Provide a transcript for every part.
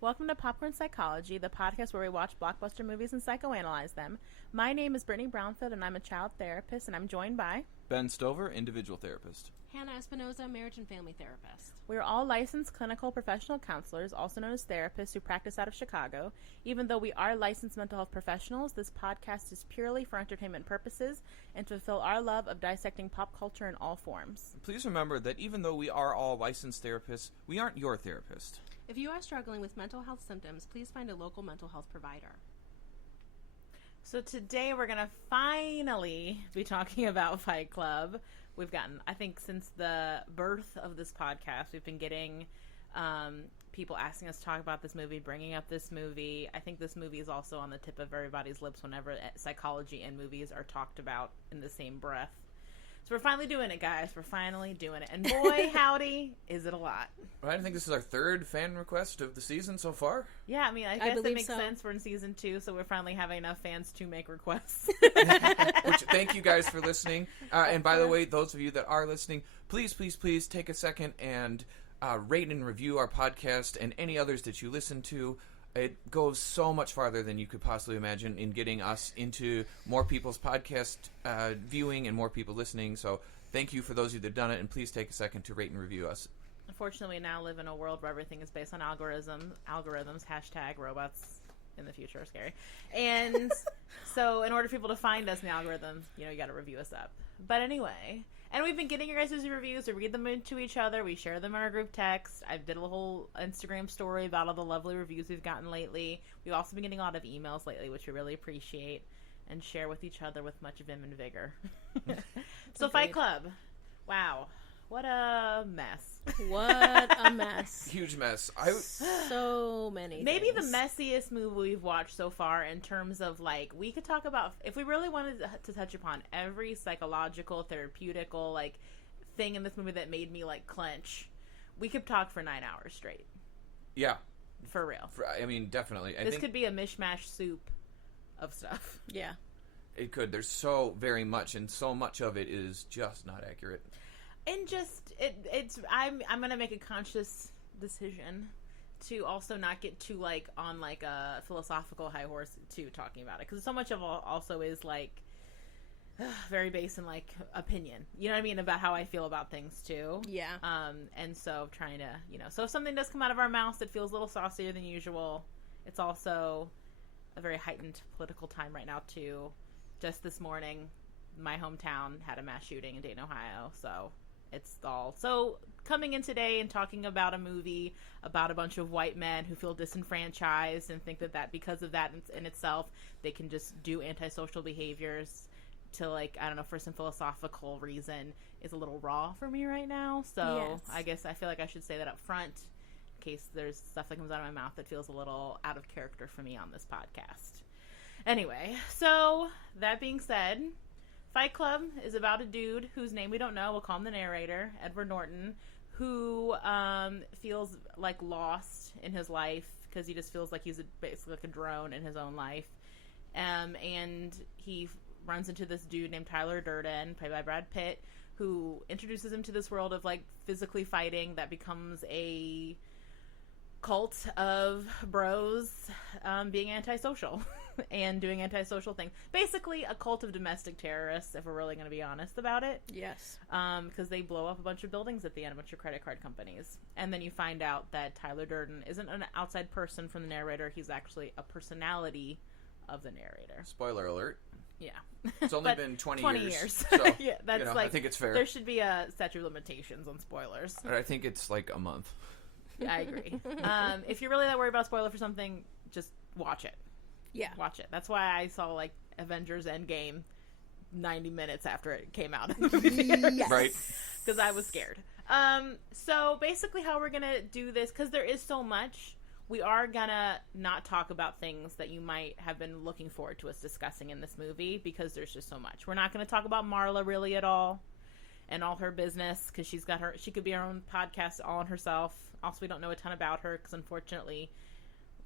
Welcome to Popcorn Psychology, the podcast where we watch blockbuster movies and psychoanalyze them. My name is Brittany Brownfield, and I'm a child therapist, and I'm joined by... Ben Stover, individual therapist. Hannah Espinoza, marriage and family therapist. We are all licensed clinical professional counselors, also known as therapists, who practice out of Chicago. Even though we are licensed mental health professionals, this podcast is purely for entertainment purposes and to fulfill our love of dissecting pop culture in all forms. Please remember that even though we are all licensed therapists, we aren't your therapist. If you are struggling with mental health symptoms, please find a local mental health provider. So today we're going to finally be talking about Fight Club. We've gotten, I think since the birth of this podcast, we've been getting people asking us to talk about this movie, bringing up this movie. I think this movie is also on the tip of everybody's lips whenever psychology and movies are talked about in the same breath. So we're finally doing it, guys. We're finally doing it. And boy, howdy, is it a lot. I think this is our third fan request of the season so far. Yeah, I mean, I guess it makes sense. We're in season 2, so we're finally having enough fans to make requests. Which, thank you guys for listening. And by the way, those of you that are listening, please take a second and rate and review our podcast and any others that you listen to. It goes so much farther than you could possibly imagine in getting us into more people's podcast viewing and more people listening. So thank you for those of you that have done it, and please take a second to rate and review us. Unfortunately, we now live in a world where everything is based on algorithms, hashtag robots in the future are scary. And so in order for people to find us in the algorithm, you got to review us up. But anyway... And we've been getting your guys' reviews. We read them to each other. We share them in our group text. I did a whole Instagram story about all the lovely reviews we've gotten lately. We've also been getting a lot of emails lately, which we really appreciate and share with each other with much vim and vigor. So Agreed. Fight Club. Wow. What a mess. What a mess. Huge mess. So many Maybe things. the messiest movie we've watched so far in terms of, we could talk about, if we really wanted to touch upon every psychological, therapeutical, thing in this movie that made me, clench, we could talk for 9 hours straight. Yeah. For real. Definitely. This could be a mishmash soup of stuff. Yeah. It could. There's so very much, and so much of it is just not accurate. And I'm gonna make a conscious decision to also not get too on a philosophical high horse too talking about it, because so much of also is very based in opinion. You know what I mean, about how I feel about things too. Yeah. And so trying to so if something does come out of our mouths that feels a little saucier than usual, it's also a very heightened political time right now too. Just this morning, my hometown had a mass shooting in Dayton, Ohio, so. It's all so coming in today and talking about a movie about a bunch of white men who feel disenfranchised and think that because of that in itself they can just do antisocial behaviors to I don't know, for some philosophical reason is a little raw for me right now. So yes. I guess I feel like I should say that up front in case there's stuff that comes out of my mouth that feels a little out of character for me on this podcast. Anyway, so that being said, Fight Club is about a dude whose name we don't know. We'll call him the narrator, Edward Norton, who feels lost in his life because he just feels like he's basically a drone in his own life. And he runs into this dude named Tyler Durden, played by Brad Pitt, who introduces him to this world of physically fighting that becomes a cult of bros being antisocial and doing antisocial things. Basically a cult of domestic terrorists, if we're really going to be honest about it. Yes. Because they blow up a bunch of buildings at the end, a bunch of credit card companies. And then you find out that Tyler Durden isn't an outside person from the narrator. He's actually a personality of the narrator. Spoiler alert. Yeah. It's only been 20 years. So, yeah, that's I think it's fair. There should be a statute of limitations on spoilers. I think it's a month. I agree. If you're really that worried about spoiler for something, just watch it. Yeah. Watch it. That's why I saw Avengers Endgame 90 minutes after it came out in the movie. Yes. Right. Because I was scared. So basically how we're going to do this, because there is so much, we are going to not talk about things that you might have been looking forward to us discussing in this movie, because there's just so much. We're not going to talk about Marla really at all and all her business, because she could be her own podcast all on herself. Also, we don't know a ton about her, because unfortunately,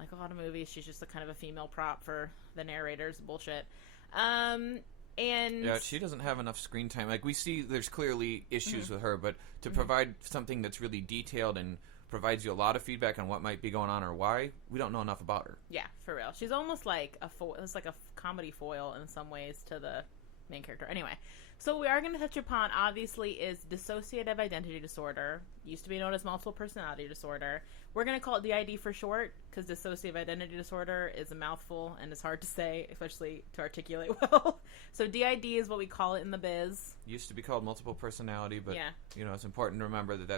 like a lot of movies, she's just a kind of a female prop for the narrator's bullshit. And yeah, she doesn't have enough screen time. We see there's clearly issues with her, but to provide something that's really detailed and provides you a lot of feedback on what might be going on or why. We don't know enough about her. Yeah, for real. She's almost like it's like a comedy foil in some ways to the main character. Anyway, so we are going to touch upon, obviously, is dissociative identity disorder. Used to be known as multiple personality disorder. We're going to call it DID for short, because dissociative identity disorder is a mouthful and it's hard to say, especially to articulate well. So DID is what we call it in the biz. Used to be called multiple personality, but it's important to remember that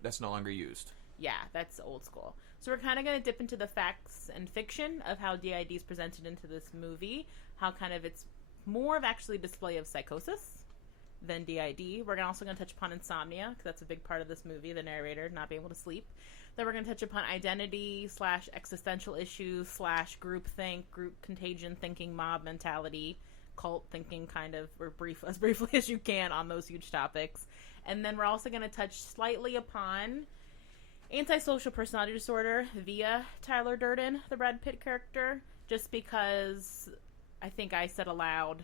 that's no longer used. Yeah, that's old school. So we're kind of going to dip into the facts and fiction of how DID is presented into this movie, how kind of it's more of actually a display of psychosis than DID. We're also going to touch upon insomnia, because that's a big part of this movie, the narrator not being able to sleep. Then we're going to touch upon identity / existential issues / groupthink, group contagion thinking, mob mentality, cult thinking, kind of, or as briefly as you can on those huge topics. And then we're also going to touch slightly upon antisocial personality disorder via Tyler Durden, the Brad Pitt character, just because I think I said aloud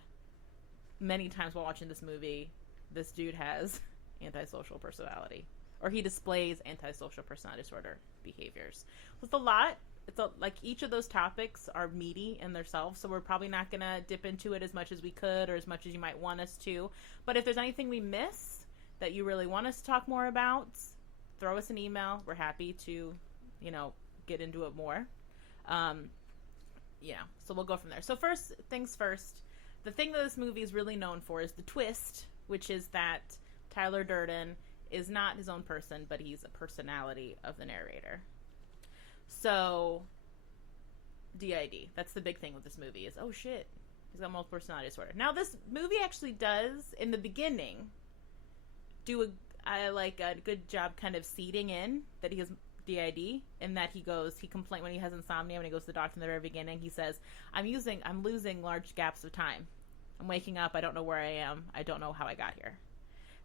many times while watching this movie, this dude has antisocial personality, or he displays antisocial personality disorder behaviors. So it's a lot. Like each of those topics are meaty in themselves, so we're probably not going to dip into it as much as we could or as much as you might want us to. But if there's anything we miss that you really want us to talk more about, throw us an email. We're happy to, get into it more. So we'll go from there. So first things first, the thing that this movie is really known for is the twist, which is that Tyler Durden is not his own person, but he's a personality of the narrator. So, DID, that's the big thing with this movie is, oh shit, he's got multiple personality disorder. Now, this movie actually does, in the beginning, do a good job kind of seeding in that he has DID, and that he complains when he has insomnia, when he goes to the doctor in the very beginning, he says, I'm losing large gaps of time. I'm waking up, I don't know where I am, I don't know how I got here.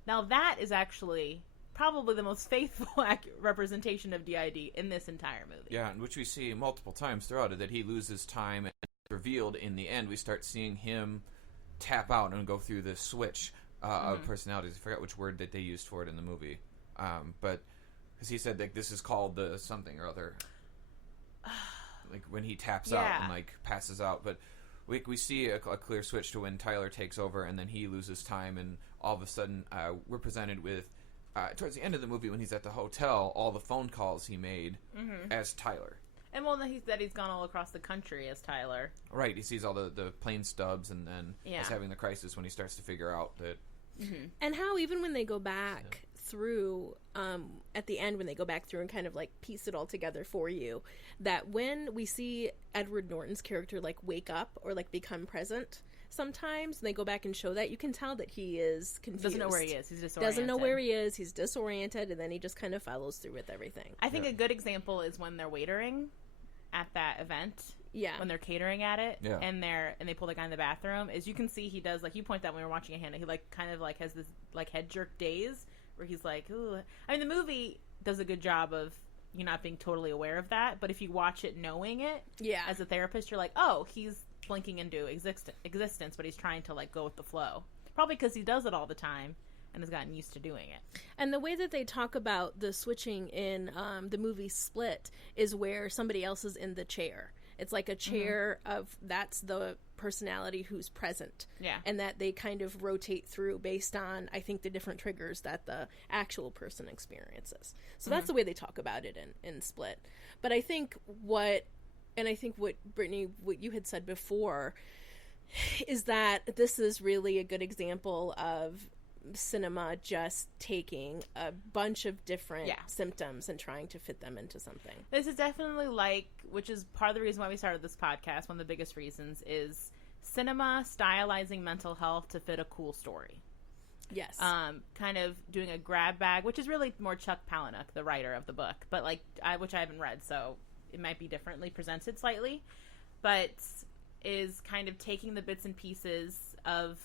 Now, that is actually probably the most faithful representation of DID in this entire movie. Yeah, which we see multiple times throughout it, that he loses time, and revealed in the end. We start seeing him tap out and go through this switch of personalities. I forgot which word that they used for it in the movie, but because he said like this is called the something or other, like when he taps out and like passes out. But we see a clear switch to when Tyler takes over, and then he loses time, and all of a sudden we're presented with. Towards the end of the movie, when he's at the hotel, all the phone calls he made as Tyler. And he's gone all across the country as Tyler. Right, he sees all the plane stubs, and then is having the crisis when he starts to figure out that... And how even when they go back through, at the end when they go back through and kind of like piece it all together for you, that when we see Edward Norton's character like wake up or like become present... Sometimes when they go back and show that, you can tell that he is confused. Doesn't know where he is. He's disoriented. Doesn't know where he is. He's disoriented, and then he just kind of follows through with everything. I think a good example is when they're waitering at that event. Yeah. When they're catering at it, and they pull the guy in the bathroom. As you can see, he does, like, you point that when we were watching it, Hannah, he, like, kind of, like, has this, like, head jerk daze where he's like, ooh. I mean, the movie does a good job of you not being totally aware of that, but if you watch it knowing it, as a therapist, you're like, oh, he's blinking into existence, but he's trying to like go with the flow, probably because he does it all the time and has gotten used to doing it. And the way that they talk about the switching in the movie Split is where somebody else is in the chair. It's like a chair of that's the personality who's present, and that they kind of rotate through based on, I think, the different triggers that the actual person experiences. So that's the way they talk about it in Split. But I think what Brittany, what you had said before, is that this is really a good example of cinema just taking a bunch of different symptoms and trying to fit them into something. This is definitely which is part of the reason why we started this podcast, one of the biggest reasons, is cinema stylizing mental health to fit a cool story. Yes. Kind of doing a grab bag, which is really more Chuck Palahniuk, the writer of the book, but which I haven't read, so it might be differently presented slightly, but is kind of taking the bits and pieces of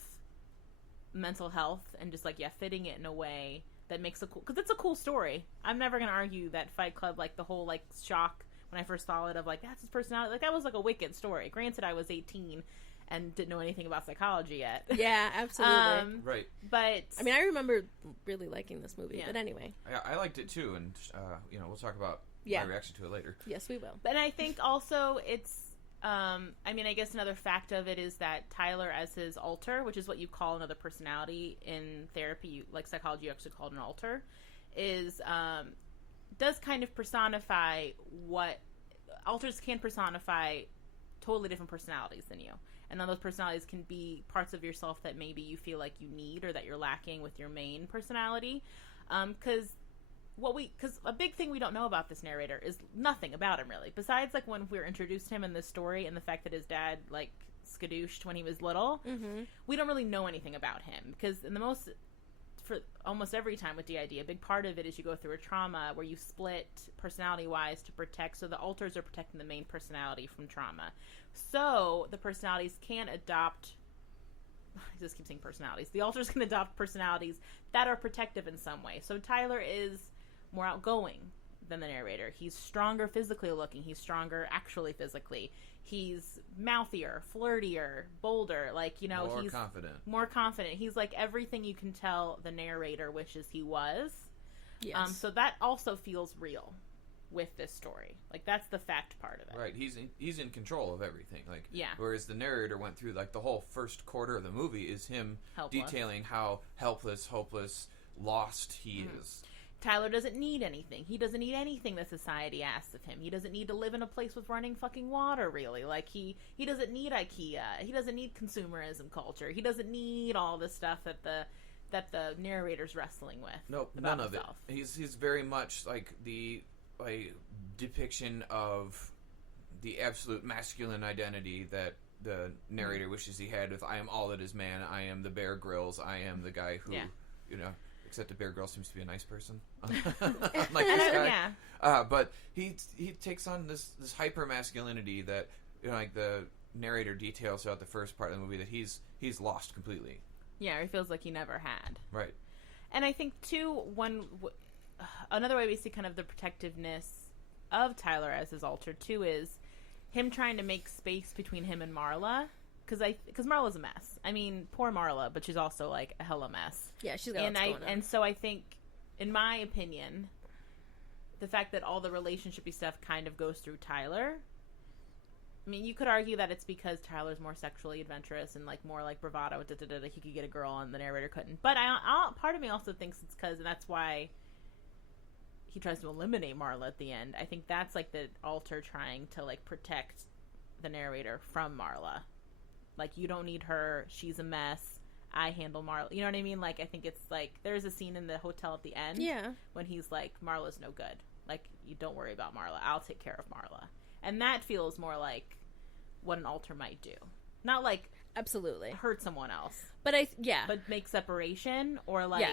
mental health and just fitting it in a way that makes a cool, because it's a cool story. I'm never going to argue that Fight Club, the whole shock when I first saw it of that's his personality, that was a wicked story. Granted, I was 18 and didn't know anything about psychology yet. Yeah, absolutely. Right. But I mean, I remember really liking this movie, but anyway. I liked it too, and we'll talk about my reaction to it later. Yes, we will. But I think also it's I guess another fact of it is that Tyler as his alter, which is what you call another personality in therapy, like psychology, you actually call it an alter, is does kind of personify what alters can personify totally different personalities than you. And then those personalities can be parts of yourself that maybe you feel like you need or that you're lacking with your main personality. Because a big thing we don't know about this narrator is nothing about him really. Besides like when we're introduced to him in this story and the fact that his dad like skadooshed when he was little, we don't really know anything about him. Because for almost every time with DID, a big part of it is you go through a trauma where you split personality-wise to protect, so the alters are protecting the main personality from trauma. So the personalities can adopt, I just keep saying personalities, the alters can adopt personalities that are protective in some way. So Tyler is more outgoing than the narrator. He's stronger physically looking. He's stronger actually physically. He's mouthier, flirtier, bolder, he's more confident. He's like everything you can tell the narrator wishes he was. Yes. So that also feels real with this story. Like that's the fact part of it. Right. He's in control of everything. Like whereas the narrator went through like the whole first quarter of the movie is him detailing how helpless, hopeless, lost he is. Tyler doesn't need anything. He doesn't need anything that society asks of him. He doesn't need to live in a place with running fucking water, really. Like, he doesn't need IKEA. He doesn't need consumerism culture. He doesn't need all this stuff that the narrator's wrestling with. Nope, none of it. He's very much like the depiction of the absolute masculine identity that the narrator wishes he had with I am all that is man, I am the Bear Grylls, I am the guy who, except the Bear Grylls seems to be a nice person. Like this guy. But he takes on this hyper masculinity that like the narrator details throughout the first part of the movie that he's lost completely. Yeah, he feels like he never had. Right. And I think too another way we see kind of the protectiveness of Tyler as his alter too is him trying to make space between him and Marla. Because Marla's a mess. I mean, poor Marla, but she's also like a hella mess. Yeah, she's got what's going on. And so I think, in my opinion, the fact that all the relationshipy stuff kind of goes through Tyler. I mean, you could argue that it's because Tyler's more sexually adventurous and like more like bravado. He could get a girl and the narrator couldn't. But part of me also thinks it's because, and that's why he tries to eliminate Marla at the end. I think that's like the alter trying to like protect the narrator from Marla. Like, you don't need her. She's a mess. I handle Marla. You know what I mean? Like, I think it's like, there's a scene in the hotel at the end. Yeah. When he's like, Marla's no good. Like, you don't worry about Marla. I'll take care of Marla. And that feels more like what an alter might do. Not like absolutely hurt someone else. But But make separation or like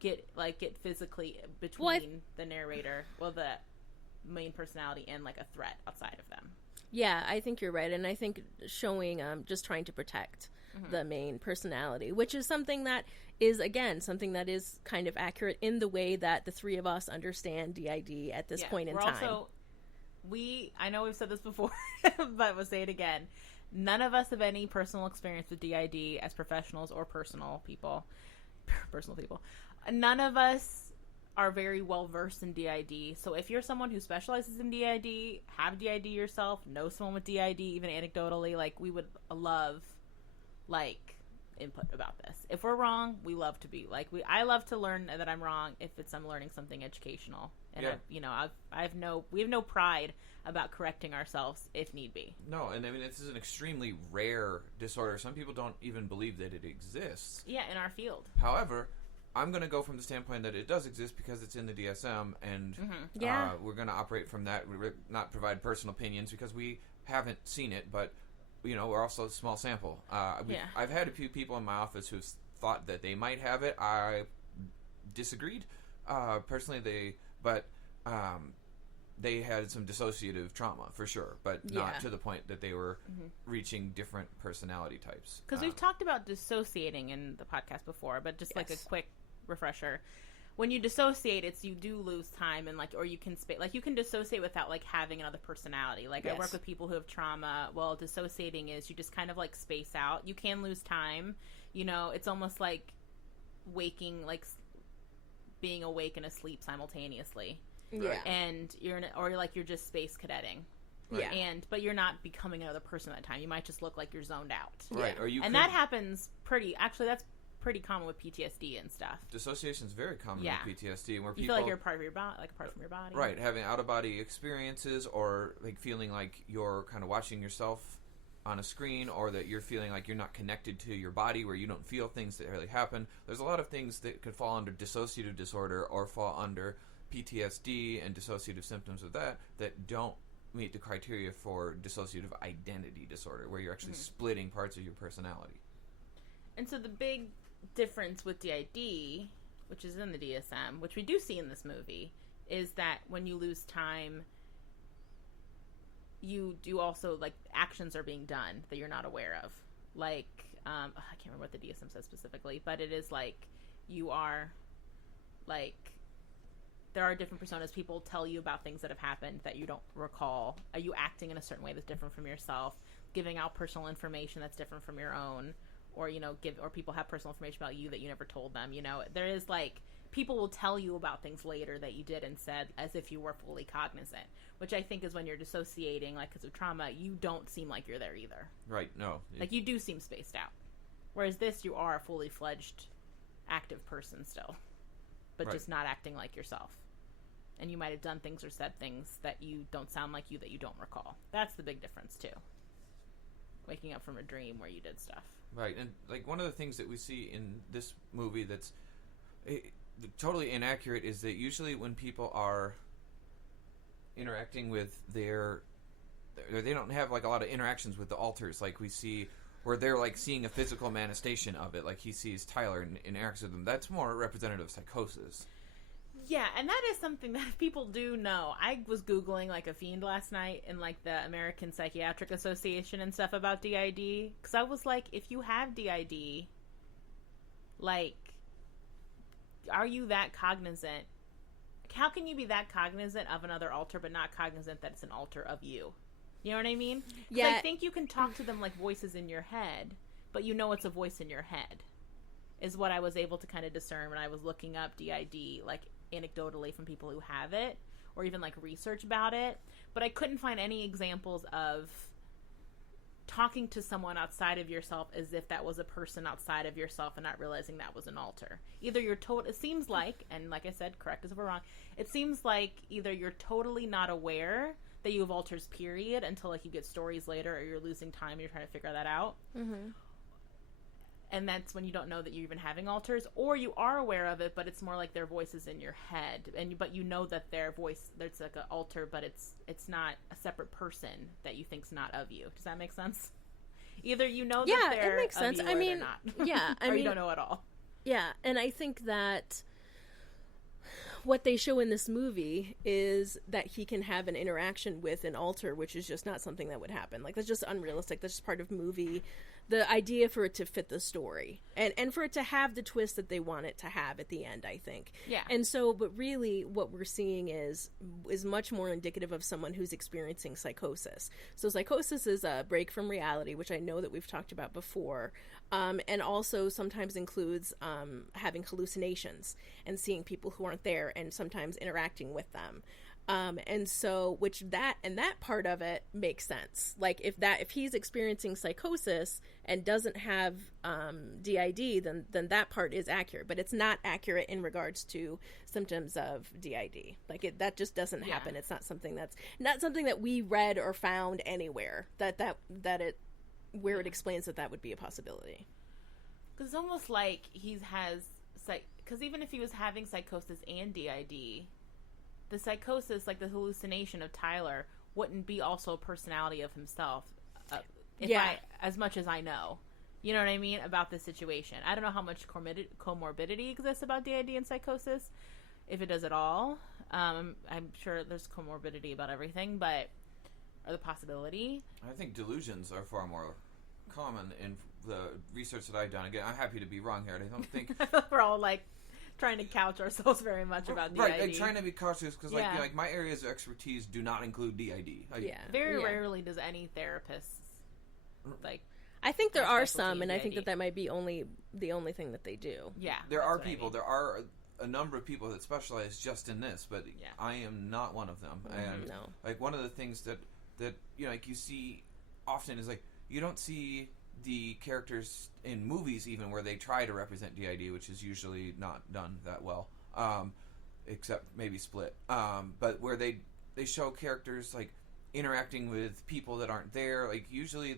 get physically between the narrator, the main personality and like a threat outside of them. Yeah, I think you're right. And I think showing just trying to protect the main personality, which is something that is, again, something that is kind of accurate in the way that the three of us understand DID at this point in time. Also, I know we've said this before, but we'll say it again. None of us have any personal experience with DID as professionals or personal people. None of us are very well versed in DID. So if you're someone who specializes in DID, have DID yourself, know someone with DID, even anecdotally, like, we would love like input about this. If we're wrong, we love to be like, I love to learn that I'm wrong if I'm learning something educational. And we have no pride about correcting ourselves if need be. No, and I mean, this is an extremely rare disorder. Some people don't even believe that it exists. Yeah, in our field. However, I'm going to go from the standpoint that it does exist because it's in the DSM, and we're going to operate from that. We're not provide personal opinions because we haven't seen it, but we're also a small sample. I've had a few people in my office who've thought that they might have it. I disagreed. Personally, they had some dissociative trauma for sure, but not to the point that they were reaching different personality types. Because we've talked about dissociating in the podcast before, but just like a quick refresher. when you dissociate, it's you do lose time and like, or you can you can dissociate without like having another personality. Like I work with people who have trauma. Well, dissociating is you just kind of like space out. You can lose time. You know, it's almost like waking, like being awake and asleep simultaneously. Yeah. And you're just space cadetting. Right. Yeah. But you're not becoming another person at that time. You might just look like you're zoned out. Right. Yeah. Or you that happens that's pretty common with PTSD and stuff. Dissociation is very common with PTSD, where people feel like you're part of your body, like apart from your body. Right, having out of body experiences, or like feeling like you're kind of watching yourself on a screen, or that you're feeling like you're not connected to your body, where you don't feel things that really happen. There's a lot of things that could fall under dissociative disorder or fall under PTSD and dissociative symptoms of that don't meet the criteria for dissociative identity disorder, where you're actually splitting parts of your personality. And so the big difference with DID, which is in the DSM, which we do see in this movie, is that when you lose time, you do also, like, actions are being done that you're not aware of. Like, I can't remember what the DSM says specifically, but it is like, you are, like, there are different personas. People tell you about things that have happened that you don't recall. Are you acting in a certain way that's different from yourself? Giving out personal information that's different from your own? Or, you know, or people have personal information about you that you never told them. You know, there is, like, people will tell you about things later that you did and said as if you were fully cognizant, which I think is when you're dissociating, like, because of trauma, you don't seem like you're there either. Right, no. Like, you do seem spaced out. Whereas this, you are a fully fledged active person still, but just not acting like yourself. And you might have done things or said things that you don't sound like you, that you don't recall. That's the big difference, too. Waking up from a dream where you did stuff. Right, and like one of the things that we see in this movie that's totally inaccurate is that usually when people are interacting with they don't have like a lot of interactions with the alters, like we see where they're like seeing a physical manifestation of it, like he sees Tyler and interacts with them. That's more representative of psychosis. Yeah, and that is something that people do know. I was Googling, like, a fiend last night in, like, the American Psychiatric Association and stuff about DID. Because I was like, if you have DID, like, are you that cognizant? How can you be that cognizant of another alter but not cognizant that it's an alter of you? You know what I mean? Yeah. I think you can talk to them like voices in your head, but you know it's a voice in your head, is what I was able to kind of discern when I was looking up DID, like, anecdotally from people who have it, or even like research about it. But I couldn't find any examples of talking to someone outside of yourself as if that was a person outside of yourself and not realizing that was an alter. Either you're it seems like, and like I said, correct us if we're wrong, it seems like either you're totally not aware that you have alters, period, until like you get stories later, or you're losing time and you're trying to figure that out. And that's when you don't know that you're even having alters, or you are aware of it, but it's more like their voices in your head, but you know that their voice, there's like an alter, but it's not a separate person that you think's not of you. Does that make sense? Either you know that they're it makes sense. Of you, I mean, not. Yeah, or you don't know at all. Yeah, and I think that what they show in this movie is that he can have an interaction with an alter, which is just not something that would happen. Like, that's just unrealistic. That's just part of movie. The idea for it to fit the story and for it to have the twist that they want it to have at the end, I think. Yeah. And so, but really what we're seeing is much more indicative of someone who's experiencing psychosis. So psychosis is a break from reality, which I know that we've talked about before. And also sometimes includes having hallucinations and seeing people who aren't there and sometimes interacting with them. And so, that part of it makes sense. Like if he's experiencing psychosis and doesn't have DID, then that part is accurate, but it's not accurate in regards to symptoms of DID. Like that just doesn't happen. It's not something that we read or found anywhere where it explains that would be a possibility. Because it's almost like because even if he was having psychosis and DID, the psychosis, like the hallucination of Tyler, wouldn't be also a personality of himself. As much as I know. You know what I mean? About the situation. I don't know how much comorbidity exists about DID and psychosis, if it does at all. I'm sure there's comorbidity about everything, or the possibility. I think delusions are far more common in the research that I've done. Again, I'm happy to be wrong here. I don't think... We're all like trying to couch ourselves very much about DID. Right, like trying to be cautious because like my areas of expertise do not include DID. Very rarely does any therapist like. I think there are some, and I think that might be the only thing that they do. Yeah, there are people. I mean. There are a number of people that specialize just in this, but I am not one of them. And like one of the things that like you see often is like you don't see the characters in movies even where they try to represent DID, which is usually not done that well, except maybe Split. But where they show characters like interacting with people that aren't there, like usually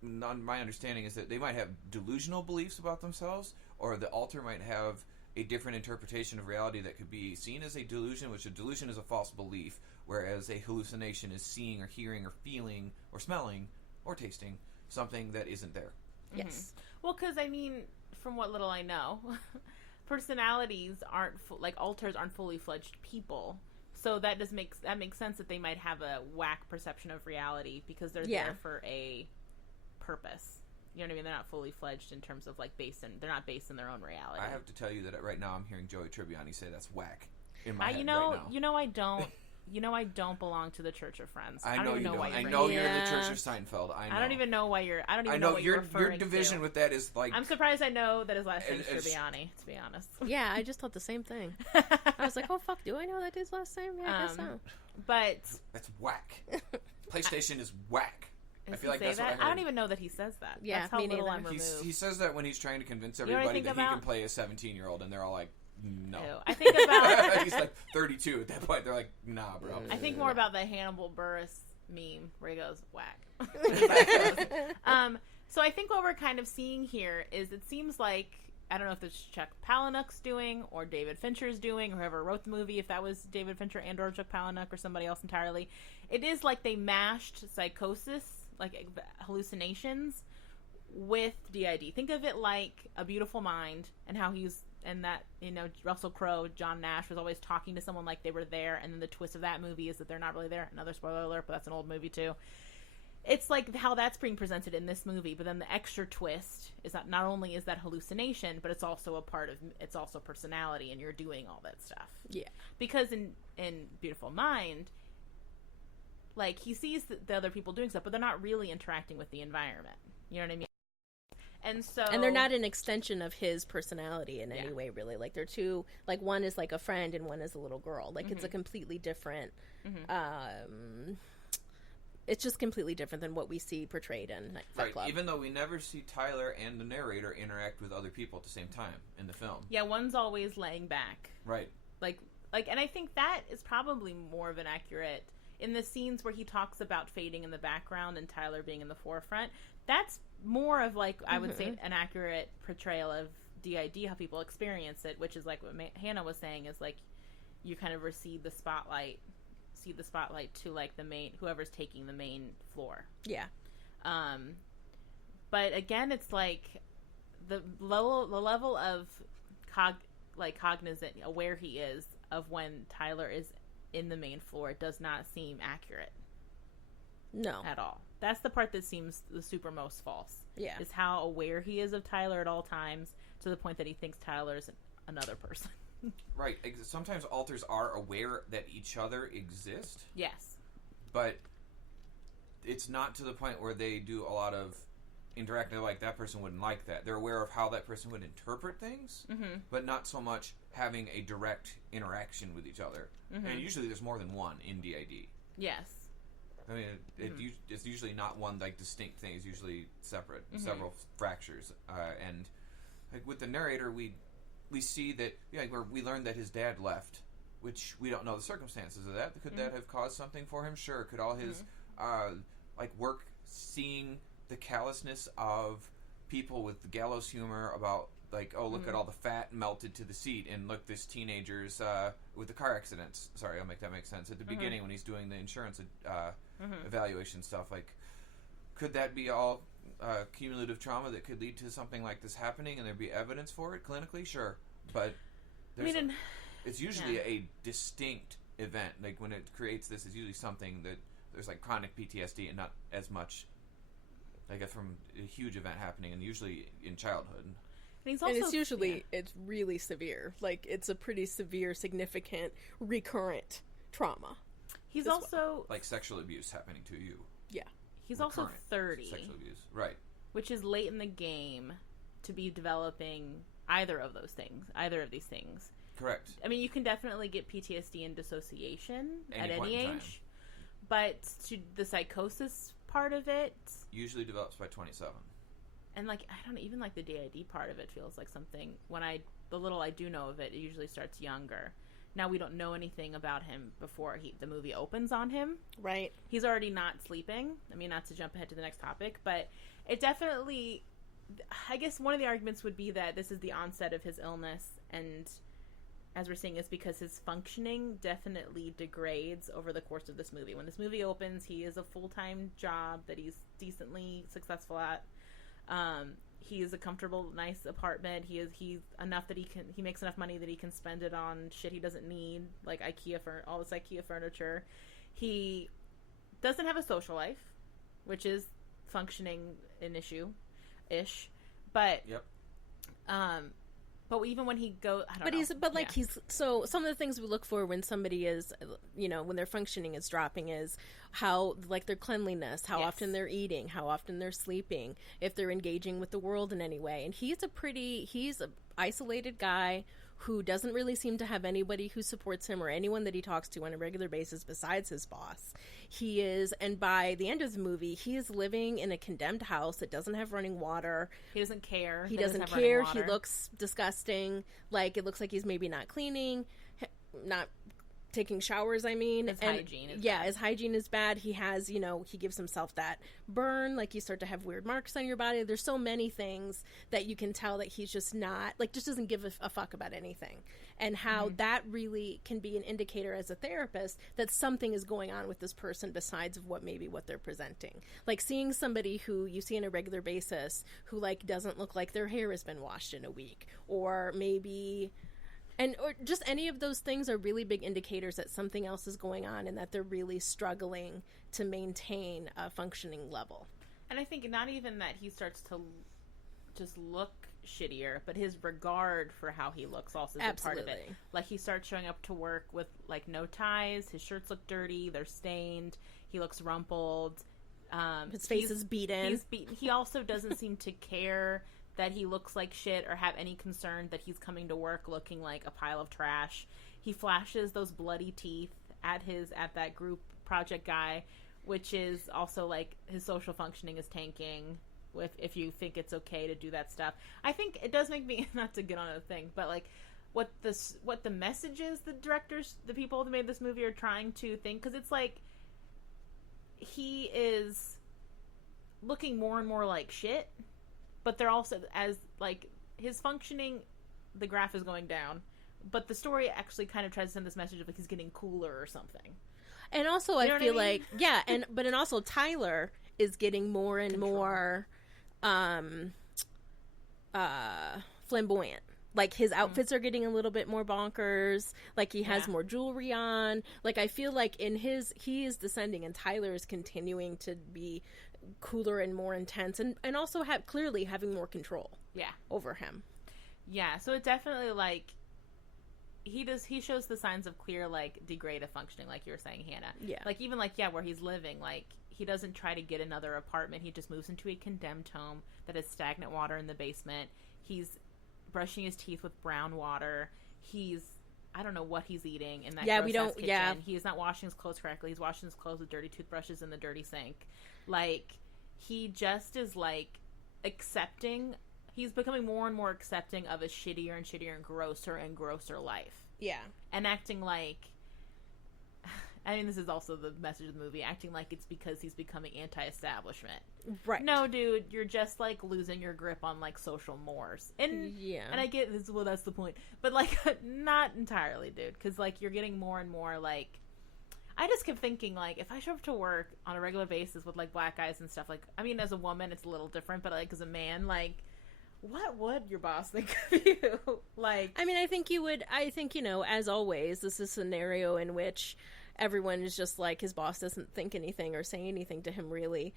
my understanding is that they might have delusional beliefs about themselves, or the alter might have a different interpretation of reality that could be seen as a delusion, which a delusion is a false belief, whereas a hallucination is seeing or hearing or feeling or smelling or tasting something that isn't there. Yes. Well, because, I mean, from what little I know, personalities aren't, alters aren't fully fledged people. So that makes sense that they might have a whack perception of reality because they're there for a purpose. You know what I mean? They're not fully fledged in terms of they're not based in their own reality. I have to tell you that right now I'm hearing Joey Tribbiani say that's whack in my head right now. I don't belong to the Church of Friends. I know you don't. I know you're the Church of Seinfeld. I don't even know what you're your division with that is like. I'm surprised I know that his last name is Tribbiani, to be honest. Yeah, I just thought the same thing. I was like, oh fuck, do I know that dude's last name? Yeah, I guess so. But that's whack. PlayStation is whack. I feel like that's that? what I heard. I don't even know that he says that. Yeah, that's how little I'm removed. He says that when he's trying to convince everybody that he can play a 17-year-old, and they're all like, no. Ew. I think about... He's like 32 at that point. They're like, nah, bro. I think more about the Hannibal Buress meme where he goes, whack. So I think what we're kind of seeing here is it seems like, I don't know if this is Chuck Palahniuk's doing or David Fincher's doing, or whoever wrote the movie, if that was David Fincher and or Chuck Palahniuk or somebody else entirely. It is like they mashed Psychosis, like hallucinations, with DID. Think of it like A Beautiful Mind, and how and that, Russell Crowe, John Nash was always talking to someone like they were there, and then the twist of that movie is that they're not really there. Another spoiler alert, but that's an old movie too. It's like how that's being presented in this movie, but then the extra twist is that not only is that hallucination, but it's also it's also personality, and you're doing all that stuff. Yeah. Because in Beautiful Mind, like, he sees the other people doing stuff, but they're not really interacting with the environment. You know what I mean? And they're not an extension of his personality in any way, really. Like, they're two, like, one is like a friend and one is a little girl. Like, it's a completely different, it's just completely different than what we see portrayed in Fight Club. Even though we never see Tyler and the narrator interact with other people at the same time in the film. Yeah, one's always laying back. Right. Like, and I think that is probably more of an accurate, in the scenes where he talks about fading in the background and Tyler being in the forefront, that's more of, like, I would say, an accurate portrayal of DID, how people experience it, which is like what Hannah was saying, is like you kind of recede the spotlight to, like, the main, whoever's taking the main floor. Yeah. But again, it's like the level of cognizant, aware he is of when Tyler is in the main floor does not seem accurate. No. At all. That's the part that seems the super most false. Yeah. Is how aware he is of Tyler at all times, to the point that he thinks Tyler's another person. Right. Sometimes alters are aware that each other exist. Yes. But it's not to the point where they do a lot of interacting, like, that person wouldn't like that. They're aware of how that person would interpret things, but not so much having a direct interaction with each other. And usually there's more than one in DID. Yes. I mean, it's usually not one, like, distinct thing. It's usually separate, several fractures. And, like, with the narrator, we see that, we learned that his dad left, which we don't know the circumstances of that. Could that have caused something for him? Sure. Could all his, work seeing the callousness of people with the gallows humor about, like, oh, look at all the fat melted to the seat, and look, this teenager's with the car accidents. Sorry, I'll make that make sense. At the beginning, when he's doing the insurance evaluation stuff, like, could that be all cumulative trauma that could lead to something like this happening, and there'd be evidence for it clinically? Sure. But it's usually a distinct event. Like, when it creates this, it's usually something that there's, like, chronic PTSD and not as much, like, from a huge event happening, and usually in childhood. And it's usually, it's really severe. Like, it's a pretty severe, significant, recurrent trauma. He's also... like sexual abuse happening to you. Yeah. He's also 30. Sexual abuse, right. Which is late in the game to be developing either of these things. Correct. I mean, you can definitely get PTSD and dissociation at any age. Time. But to the psychosis part of it... usually develops by 27. And, like, I don't know, even, like, the DID part of it feels like something, the little I do know of it, it usually starts younger. Now, we don't know anything about him before the movie opens on him. Right. He's already not sleeping. I mean, not to jump ahead to the next topic, but it definitely, I guess one of the arguments would be that this is the onset of his illness, and as we're seeing, it's because his functioning definitely degrades over the course of this movie. When this movie opens, he has a full-time job that he's decently successful at. He has a comfortable, nice apartment. He's enough that he makes enough money that he can spend it on shit he doesn't need, like all this IKEA furniture. He doesn't have a social life, which is functioning an issue-ish. But yep. But even when he goes, I don't know. He's so some of the things we look for when somebody is, when their functioning is dropping is how, like, their cleanliness, how often they're eating, how often they're sleeping, if they're engaging with the world in any way. And he's a isolated guy who doesn't really seem to have anybody who supports him or anyone that he talks to on a regular basis besides his boss. And by the end of the movie, he is living in a condemned house that doesn't have running water. He doesn't care. He doesn't care. He looks disgusting. Like, it looks like he's maybe not cleaning, not taking showers, I mean. His hygiene is bad. His hygiene is bad. He has, he gives himself that burn, like you start to have weird marks on your body. There's so many things that you can tell that he's just not, like, just doesn't give a fuck about anything. And how that really can be an indicator as a therapist that something is going on with this person besides of what they're presenting. Like, seeing somebody who you see on a regular basis who, like, doesn't look like their hair has been washed in a week, or maybe... or just any of those things are really big indicators that something else is going on and that they're really struggling to maintain a functioning level. And I think not even that he starts to just look shittier, but his regard for how he looks also is a part of it. Like, he starts showing up to work with, like, no ties. His shirts look dirty. They're stained. He looks rumpled. His face is beaten. He's beaten. He also doesn't seem to care that he looks like shit or have any concern that he's coming to work looking like a pile of trash. He flashes those bloody teeth at that group project guy, which is also, like, his social functioning is tanking if you think it's okay to do that stuff. I think it does make me, not to get on a thing, but, like, what the messages the people that made this movie are trying to think, because it's like he is looking more and more like shit. But they're also, as, like, his functioning, the graph is going down. But the story actually kind of tries to send this message of, like, he's getting cooler or something. And also, I feel like, yeah, but also Tyler is getting more and more flamboyant. Like, his outfits are getting a little bit more bonkers. Like, he has more jewelry on. Like, I feel like he is descending and Tyler is continuing to be cooler and more intense and also clearly having more control over him. Yeah, so it definitely, like, he shows the signs of clear, like, degradative functioning, like you were saying, Hannah. Yeah. Like, even, like, where he's living, like, he doesn't try to get another apartment. He just moves into a condemned home that has stagnant water in the basement. He's brushing his teeth with brown water. I don't know what he's eating in that gross-ass kitchen. He's not washing his clothes correctly. He's washing his clothes with dirty toothbrushes in the dirty sink. Like, he just is, like, accepting. He's becoming more and more accepting of a shittier and shittier and grosser life. Yeah. And acting like, I mean, this is also the message of the movie, acting like it's because he's becoming anti-establishment. Right. No, dude, you're just, like, losing your grip on, like, social mores. And and I get this, well, that's the point. But, like, not entirely, dude. Because, like, you're getting more and more, like, I just kept thinking, like, if I show up to work on a regular basis with, like, black guys and stuff, like, I mean, as a woman, it's a little different, but, like, as a man, like, what would your boss think of you? Like, I mean, I think, as always, this is a scenario in which everyone is just like, his boss doesn't think anything or say anything to him, really.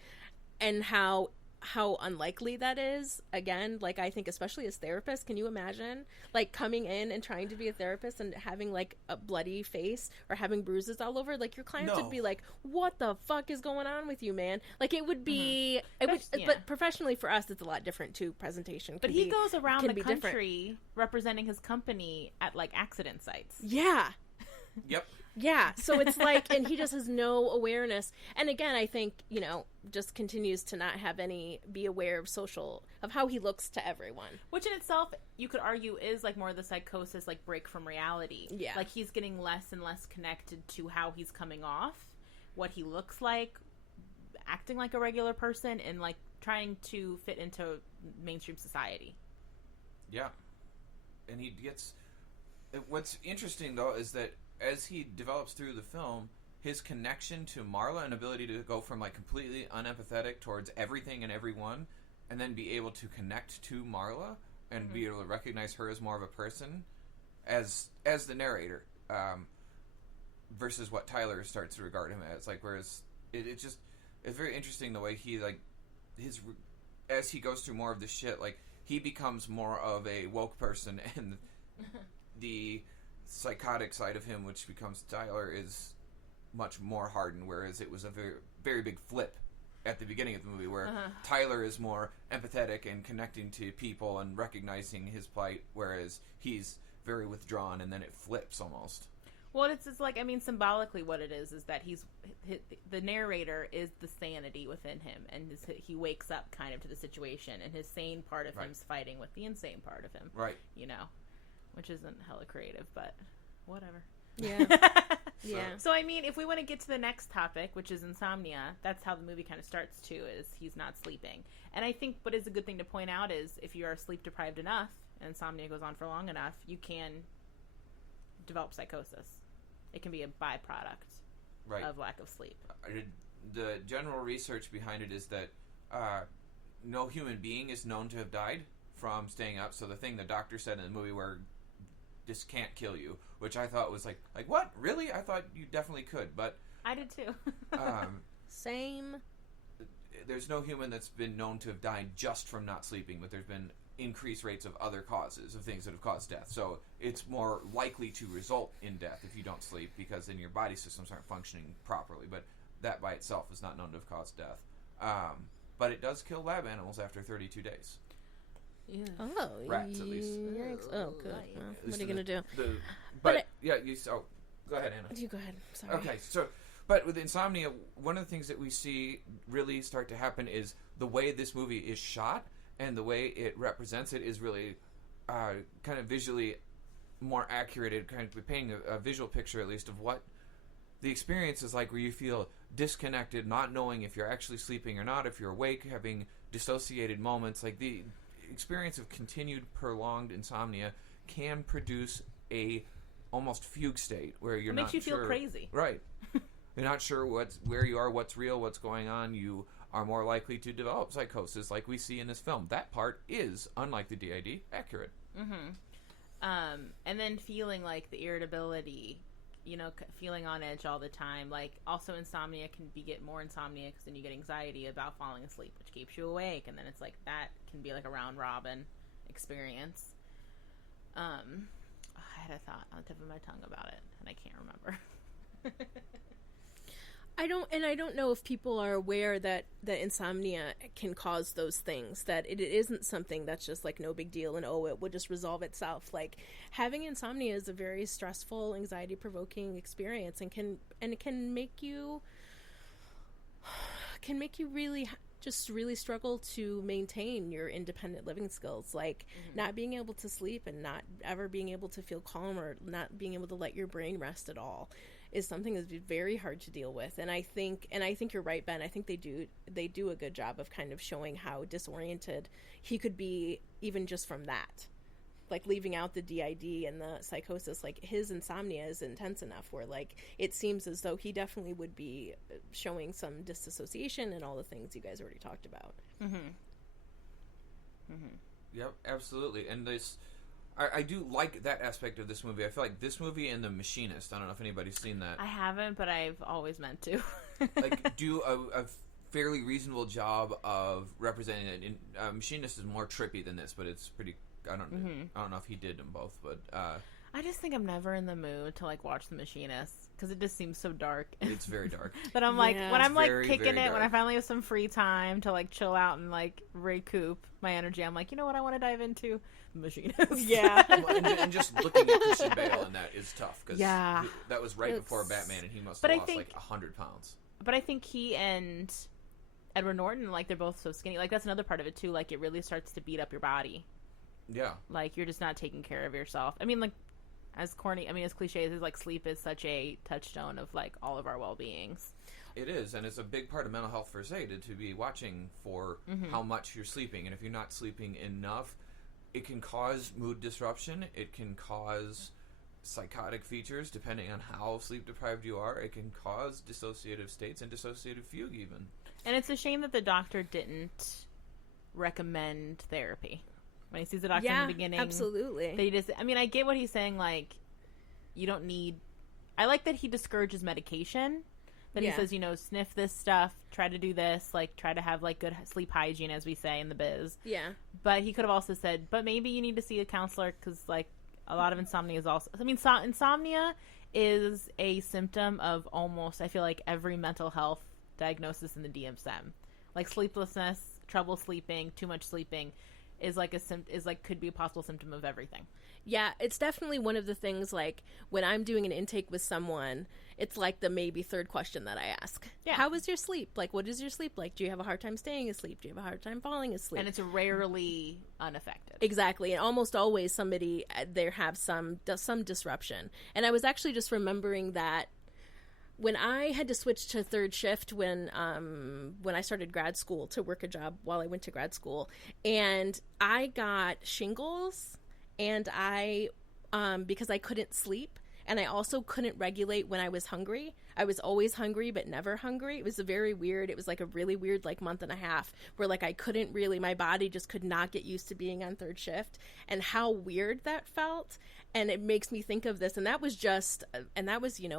And how how unlikely that is. Again, like, I think especially as therapists, can you imagine like coming in and trying to be a therapist and having like a bloody face or having bruises all over? Like, your clients would be like, what the fuck is going on with you, man? Like, it would be but professionally for us it's a lot different too. Presentation but he goes around the country representing his company at like accident sites. Yep. Yeah, so it's like, and he just has no awareness. And again, I think, you know, just continues to not have be aware of how he looks to everyone. Which in itself, you could argue is like more of the psychosis, like break from reality. Yeah. Like he's getting less and less connected to how he's coming off, what he looks like, acting like a regular person, and like trying to fit into mainstream society. Yeah. And he gets... What's interesting, though, is that as he develops through the film, his connection to Marla and ability to go from like completely unempathetic towards everything and everyone, and then be able to connect to Marla and be able to recognize her as more of a person, as the narrator, versus what Tyler starts to regard him as. Like, whereas it's very interesting the way he like as he goes through more of this shit, like he becomes more of a woke person, and the psychotic side of him, which becomes Tyler, is much more hardened, whereas it was a very, very big flip at the beginning of the movie where Tyler is more empathetic and connecting to people and recognizing his plight, whereas he's very withdrawn, and then it flips almost. Well, it's like, I mean, symbolically what it is that the narrator is the sanity within him, and he wakes up kind of to the situation, and his sane part of him's fighting with the insane part of him. Right. You know? Which isn't hella creative, but whatever. Yeah. Yeah. So, I mean, if we want to get to the next topic, which is insomnia, that's how the movie kind of starts, too, is he's not sleeping. And I think what is a good thing to point out is if you are sleep-deprived enough, and insomnia goes on for long enough, you can develop psychosis. It can be a byproduct of lack of sleep. The general research behind it is that no human being is known to have died from staying up. So the thing the doctor said in the movie where this can't kill you, which I thought was like what? Really? I thought you definitely could, but I did too. Same. There's no human that's been known to have died just from not sleeping, but there's been increased rates of other causes of things that have caused death. So it's more likely to result in death if you don't sleep, because then your body systems aren't functioning properly. But that by itself is not known to have caused death. But it does kill lab animals after 32 days. Yeah. Oh, rats at least. Oh, good. Well, what are you gonna do? Go ahead, Anna. You go ahead. Sorry. Okay, so, but with insomnia, one of the things that we see really start to happen is the way this movie is shot and the way it represents it is really kind of visually more accurate. It kind of painting a visual picture, at least, of what the experience is like, where you feel disconnected, not knowing if you're actually sleeping or not, if you're awake, having dissociated moments. Like, the experience of continued prolonged insomnia can produce a almost fugue state where you're not sure. It makes you feel crazy. Right. You're not sure where you are, what's real, what's going on. You are more likely to develop psychosis like we see in this film. That part is, unlike the DID, accurate. Mm-hmm. And then feeling like the irritability, you know, feeling on edge all the time. Like, also insomnia can get more insomnia because then you get anxiety about falling asleep, which keeps you awake. And then it's like, that can be like a round robin experience. I had a thought on the tip of my tongue about it, and I can't remember. I don't know if people are aware that insomnia can cause those things, that it isn't something that's just like no big deal and it would just resolve itself. Like, having insomnia is a very stressful, anxiety provoking experience, and it can make you really struggle to maintain your independent living skills, like not being able to sleep and not ever being able to feel calm, or not being able to let your brain rest at all, is something that's very hard to deal with. And I think you're right, Ben. I think they do a good job of kind of showing how disoriented he could be, even just from that. Like, leaving out the DID and the psychosis, like, his insomnia is intense enough where, like, it seems as though he definitely would be showing some disassociation and all the things you guys already talked about. Mm-hmm. Mm-hmm. Yep, absolutely. And this, I do like that aspect of this movie. I feel like this movie and The Machinist, I don't know if anybody's seen that. I haven't, but I've always meant to. like, do a fairly reasonable job of representing it. Machinist is more trippy than this, but it's pretty. I don't know if he did them both, but I just think I'm never in the mood to like watch The Machinist because it just seems so dark. It's very dark. But I'm like, when I'm like very, kicking very it, when I dark. finally have some free time to like chill out and like recoup my energy, I'm like, you know what I want to dive into? The Machinist. Yeah. Well, and just looking at Christian Bale in that is tough because Yeah. that was right before Batman, and he must have lost like 100 pounds. But I think he and Edward Norton, like, they're both so skinny. Like, that's another part of it too. Like, it really starts to beat up your body. Yeah. Like, you're just not taking care of yourself. I mean, like, as cliche as it is, like, sleep is such a touchstone of like all of our well-beings. It is, and it's a big part of mental health first aid to be watching for how much you're sleeping. And if you're not sleeping enough, it can cause mood disruption. It can cause psychotic features depending on how sleep deprived you are. It can cause dissociative states and dissociative fugue even. And it's a shame that the doctor didn't recommend therapy. When he sees the doctor in the beginning, absolutely. They just, I mean, I get what he's saying. Like, you don't need. I like that he discourages medication. That he says, sniff this stuff, try to do this, like, try to have like good sleep hygiene, as we say in the biz. Yeah. But he could have also said, but maybe you need to see a counselor because, like, a lot of insomnia is also. I mean, insomnia is a symptom of almost, I feel like, every mental health diagnosis in the DSM. Like sleeplessness, trouble sleeping, too much sleeping. Is could be a possible symptom of everything. Yeah, it's definitely one of the things, like, when I'm doing an intake with someone, it's like the maybe third question that I ask. Yeah. How was your sleep? Like, what is your sleep like? Do you have a hard time staying asleep? Do you have a hard time falling asleep? And it's rarely unaffected. Exactly. And almost always somebody there have some disruption. And I was actually just remembering that when I had to switch to third shift when I started grad school to work a job while I went to grad school, and I got shingles, and I because I couldn't sleep, and I also couldn't regulate when I was hungry. I was always hungry but never hungry. It was it was like a really weird like month and a half where like I couldn't really, my body just could not get used to being on third shift, and how weird that felt. And it makes me think of this, and that was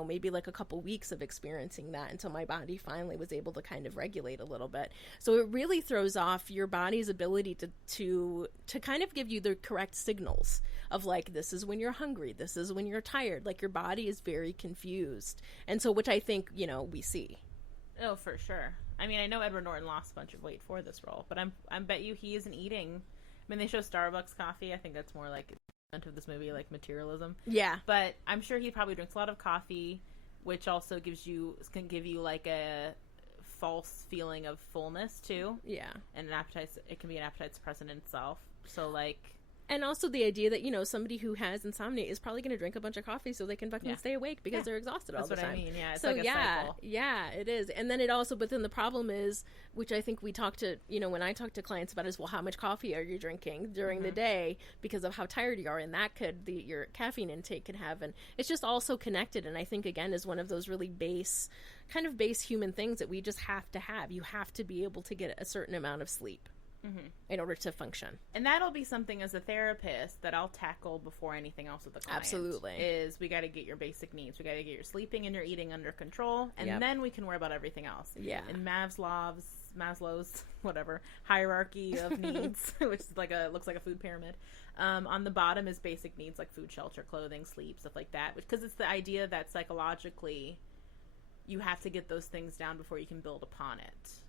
maybe like a couple weeks of experiencing that until my body finally was able to kind of regulate a little bit. So it really throws off your body's ability to kind of give you the correct signals of like, this is when you're hungry, this is when you're tired. Like, your body is very confused. And so, which I think, we see. Oh, for sure. I mean, I know Edward Norton lost a bunch of weight for this role, but I bet you he isn't eating. I mean, they show Starbucks coffee. I think that's more like of this movie, like materialism. Yeah. But I'm sure he probably drinks a lot of coffee, which also can give you like a false feeling of fullness too. Yeah. And it can be an appetite suppressant in itself. So like. And also the idea that, somebody who has insomnia is probably going to drink a bunch of coffee so they can fucking stay awake because they're exhausted all the time. That's what I mean, yeah. It's so, like a cycle. Yeah, it is. And then but then the problem is, which I think we talk to, when I talk to clients about is, well, how much coffee are you drinking during the day because of how tired you are? And that your caffeine intake could have. And it's just all so connected. And I think, again, is one of those really base human things that we just have to have. You have to be able to get a certain amount of sleep. In order to function. And that'll be something as a therapist that I'll tackle before anything else with the client. Absolutely. Is we got to get your basic needs. We got to get your sleeping and your eating under control, and then we can worry about everything else. Yeah. And Maslow's whatever hierarchy of needs, which is looks like a food pyramid. On the bottom is basic needs like food, shelter, clothing, sleep, stuff like that. Because it's the idea that psychologically you have to get those things down before you can build upon it.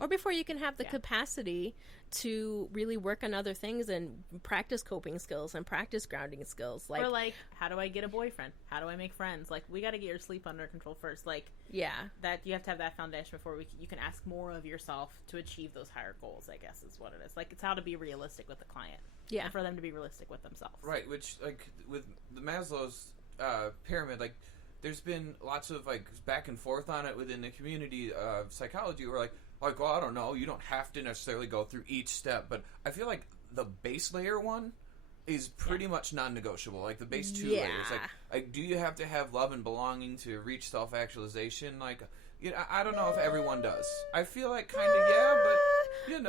Or before you can have the capacity to really work on other things and practice coping skills and practice grounding skills. Or how do I get a boyfriend? How do I make friends? Like, we got to get your sleep under control first. Like, that you have to have that foundation before you can ask more of yourself to achieve those higher goals, I guess is what it is. Like, it's how to be realistic with the client. Yeah. And for them to be realistic with themselves. Right, which, like, with the Maslow's pyramid, like, there's been lots of like back and forth on it within the community of psychology where like, well, I don't know, you don't have to necessarily go through each step, but I feel like the base layer one is pretty much non-negotiable. Like the base two layers, like do you have to have love and belonging to reach self-actualization? Like, I don't know if everyone does. I feel like kind of but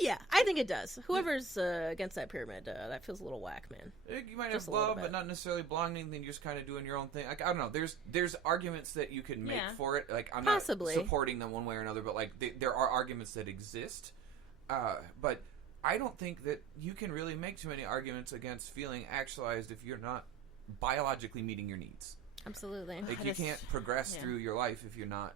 Yeah, I think it does. Whoever's against that pyramid, that feels a little whack, man. You might have love, but not necessarily belonging. Then you're just kind of doing your own thing. Like, I don't know. There's arguments that you can make for it. Like, I'm not supporting them one way or another, but like there are arguments that exist. But I don't think that you can really make too many arguments against feeling actualized if you're not biologically meeting your needs. Absolutely. Like, you can't progress through your life if you're not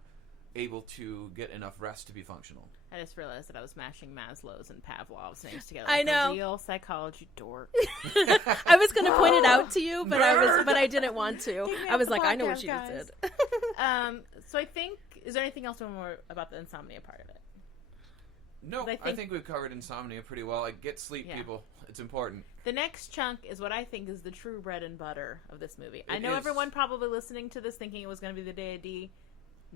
able to get enough rest to be functional. I just realized that I was mashing Maslow's and Pavlov's names together. I know. A real psychology dork. I was going to point it out to you, but I didn't want to. I was like, I know what you just did. So I think, is there anything else more about the insomnia part of it? No, I think we've covered insomnia pretty well. Like, get sleep, people. It's important. The next chunk is what I think is the true bread and butter of this movie. I know everyone probably listening to this thinking it was going to be the DID.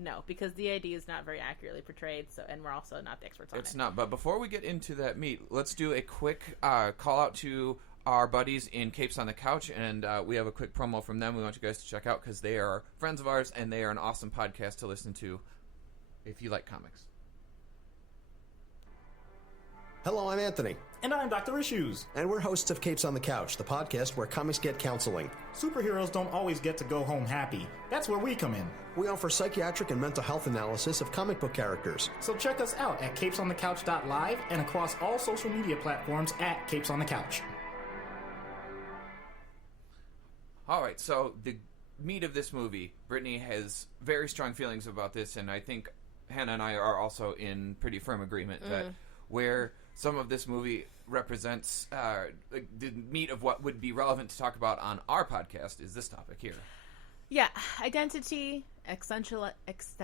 No, because the DID is not very accurately portrayed, and we're also not the experts on it. It's not, but before we get into that meat, let's do a quick call out to our buddies in Capes on the Couch, and we have a quick promo from them we want you guys to check out, because they are friends of ours, and they are an awesome podcast to listen to if you like comics. Hello, I'm Anthony. And I'm Dr. Issues. And we're hosts of Capes on the Couch, the podcast where comics get counseling. Superheroes don't always get to go home happy. That's where we come in. We offer psychiatric and mental health analysis of comic book characters. So check us out at capesonthecouch.live and across all social media platforms at Capes on the Couch. All right, so the meat of this movie, Brittany has very strong feelings about this, and I think Hannah and I are also in pretty firm agreement that where some of this movie represents the meat of what would be relevant to talk about on our podcast is this topic here. Yeah, identity, existential issues,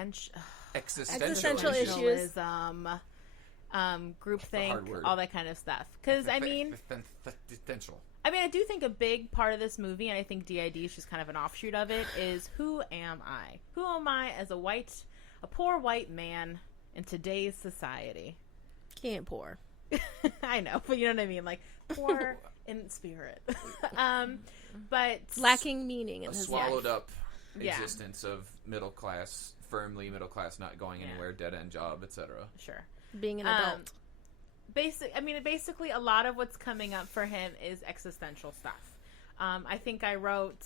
groupthink, all that kind of stuff. Because I do think a big part of this movie, and I think DID is just kind of an offshoot of it, is who am I? Who am I as a poor white man in today's society? Can't pour. I know, but you know what I mean, like poor in spirit, but lacking meaning in his swallowed life. up existence of middle class, firmly middle class, not going anywhere, dead end job, etc. Sure, being an adult. Basically, a lot of what's coming up for him is existential stuff. I think I wrote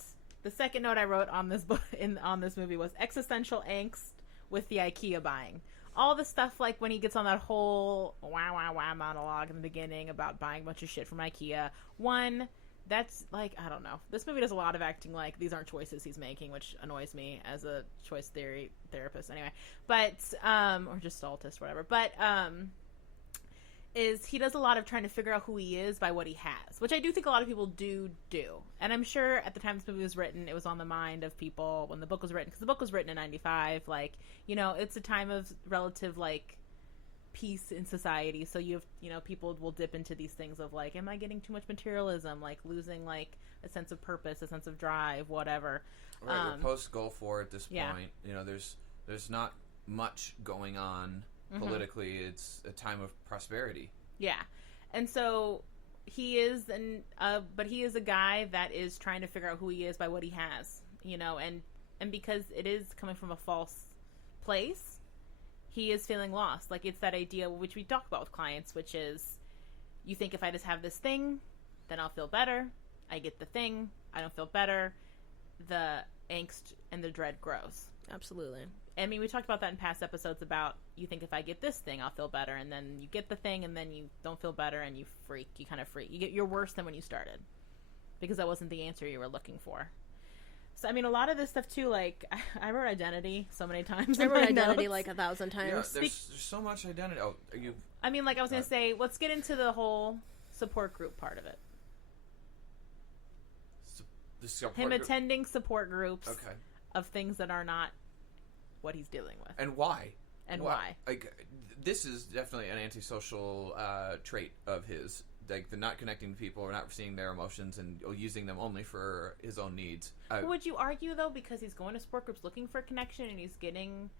the second note I wrote on this book on this movie was existential angst with the IKEA buying. All the stuff, like when he gets on that whole wah monologue in the beginning about buying a bunch of shit from IKEA. One, that's like, I don't know. This movie does a lot of acting like these aren't choices he's making, which annoys me as a choice theory therapist anyway. But, or just gestalt, whatever. But, is he does a lot of trying to figure out who he is by what he has, which I do think a lot of people do. And I'm sure at the time this movie was written, it was on the mind of people when the book was written, because the book was written in 95. Like, you know, it's a time of relative, like, peace in society. So you have, you know, people will dip into these things of, like, am I getting too much materialism? Like, losing, like, a sense of purpose, a sense of drive, whatever. Right, we're post-Gulf War at this point. You know, there's not much going on politically. It's a time of prosperity. Yeah. And so he is but he is a guy that is trying to figure out who he is by what he has, you know, and because it is coming from a false place, he is feeling lost. Like, it's that idea which we talk about with clients, which is you think if I just have this thing, then I'll feel better. I get the thing, I don't feel better. The angst and the dread grows. Absolutely. I mean, we talked about that in past episodes about you think if I get this thing, I'll feel better, and then you get the thing, and then you don't feel better, and you kind of freak. You're worse than when you started because that wasn't the answer you were looking for. So, I mean, a lot of this stuff, too, like, I wrote identity so many times. I wrote identity like 1,000 times. Yeah, there's so much identity. Oh, are you... I mean, like, I was going to say, let's get into the whole support group part of it. Attending support groups of things that are not what he's dealing with. And why? Why? Like, this is definitely an antisocial trait of his. Like, the not connecting to people or not seeing their emotions and using them only for his own needs. Would you argue, though, because he's going to support groups looking for a connection and he's getting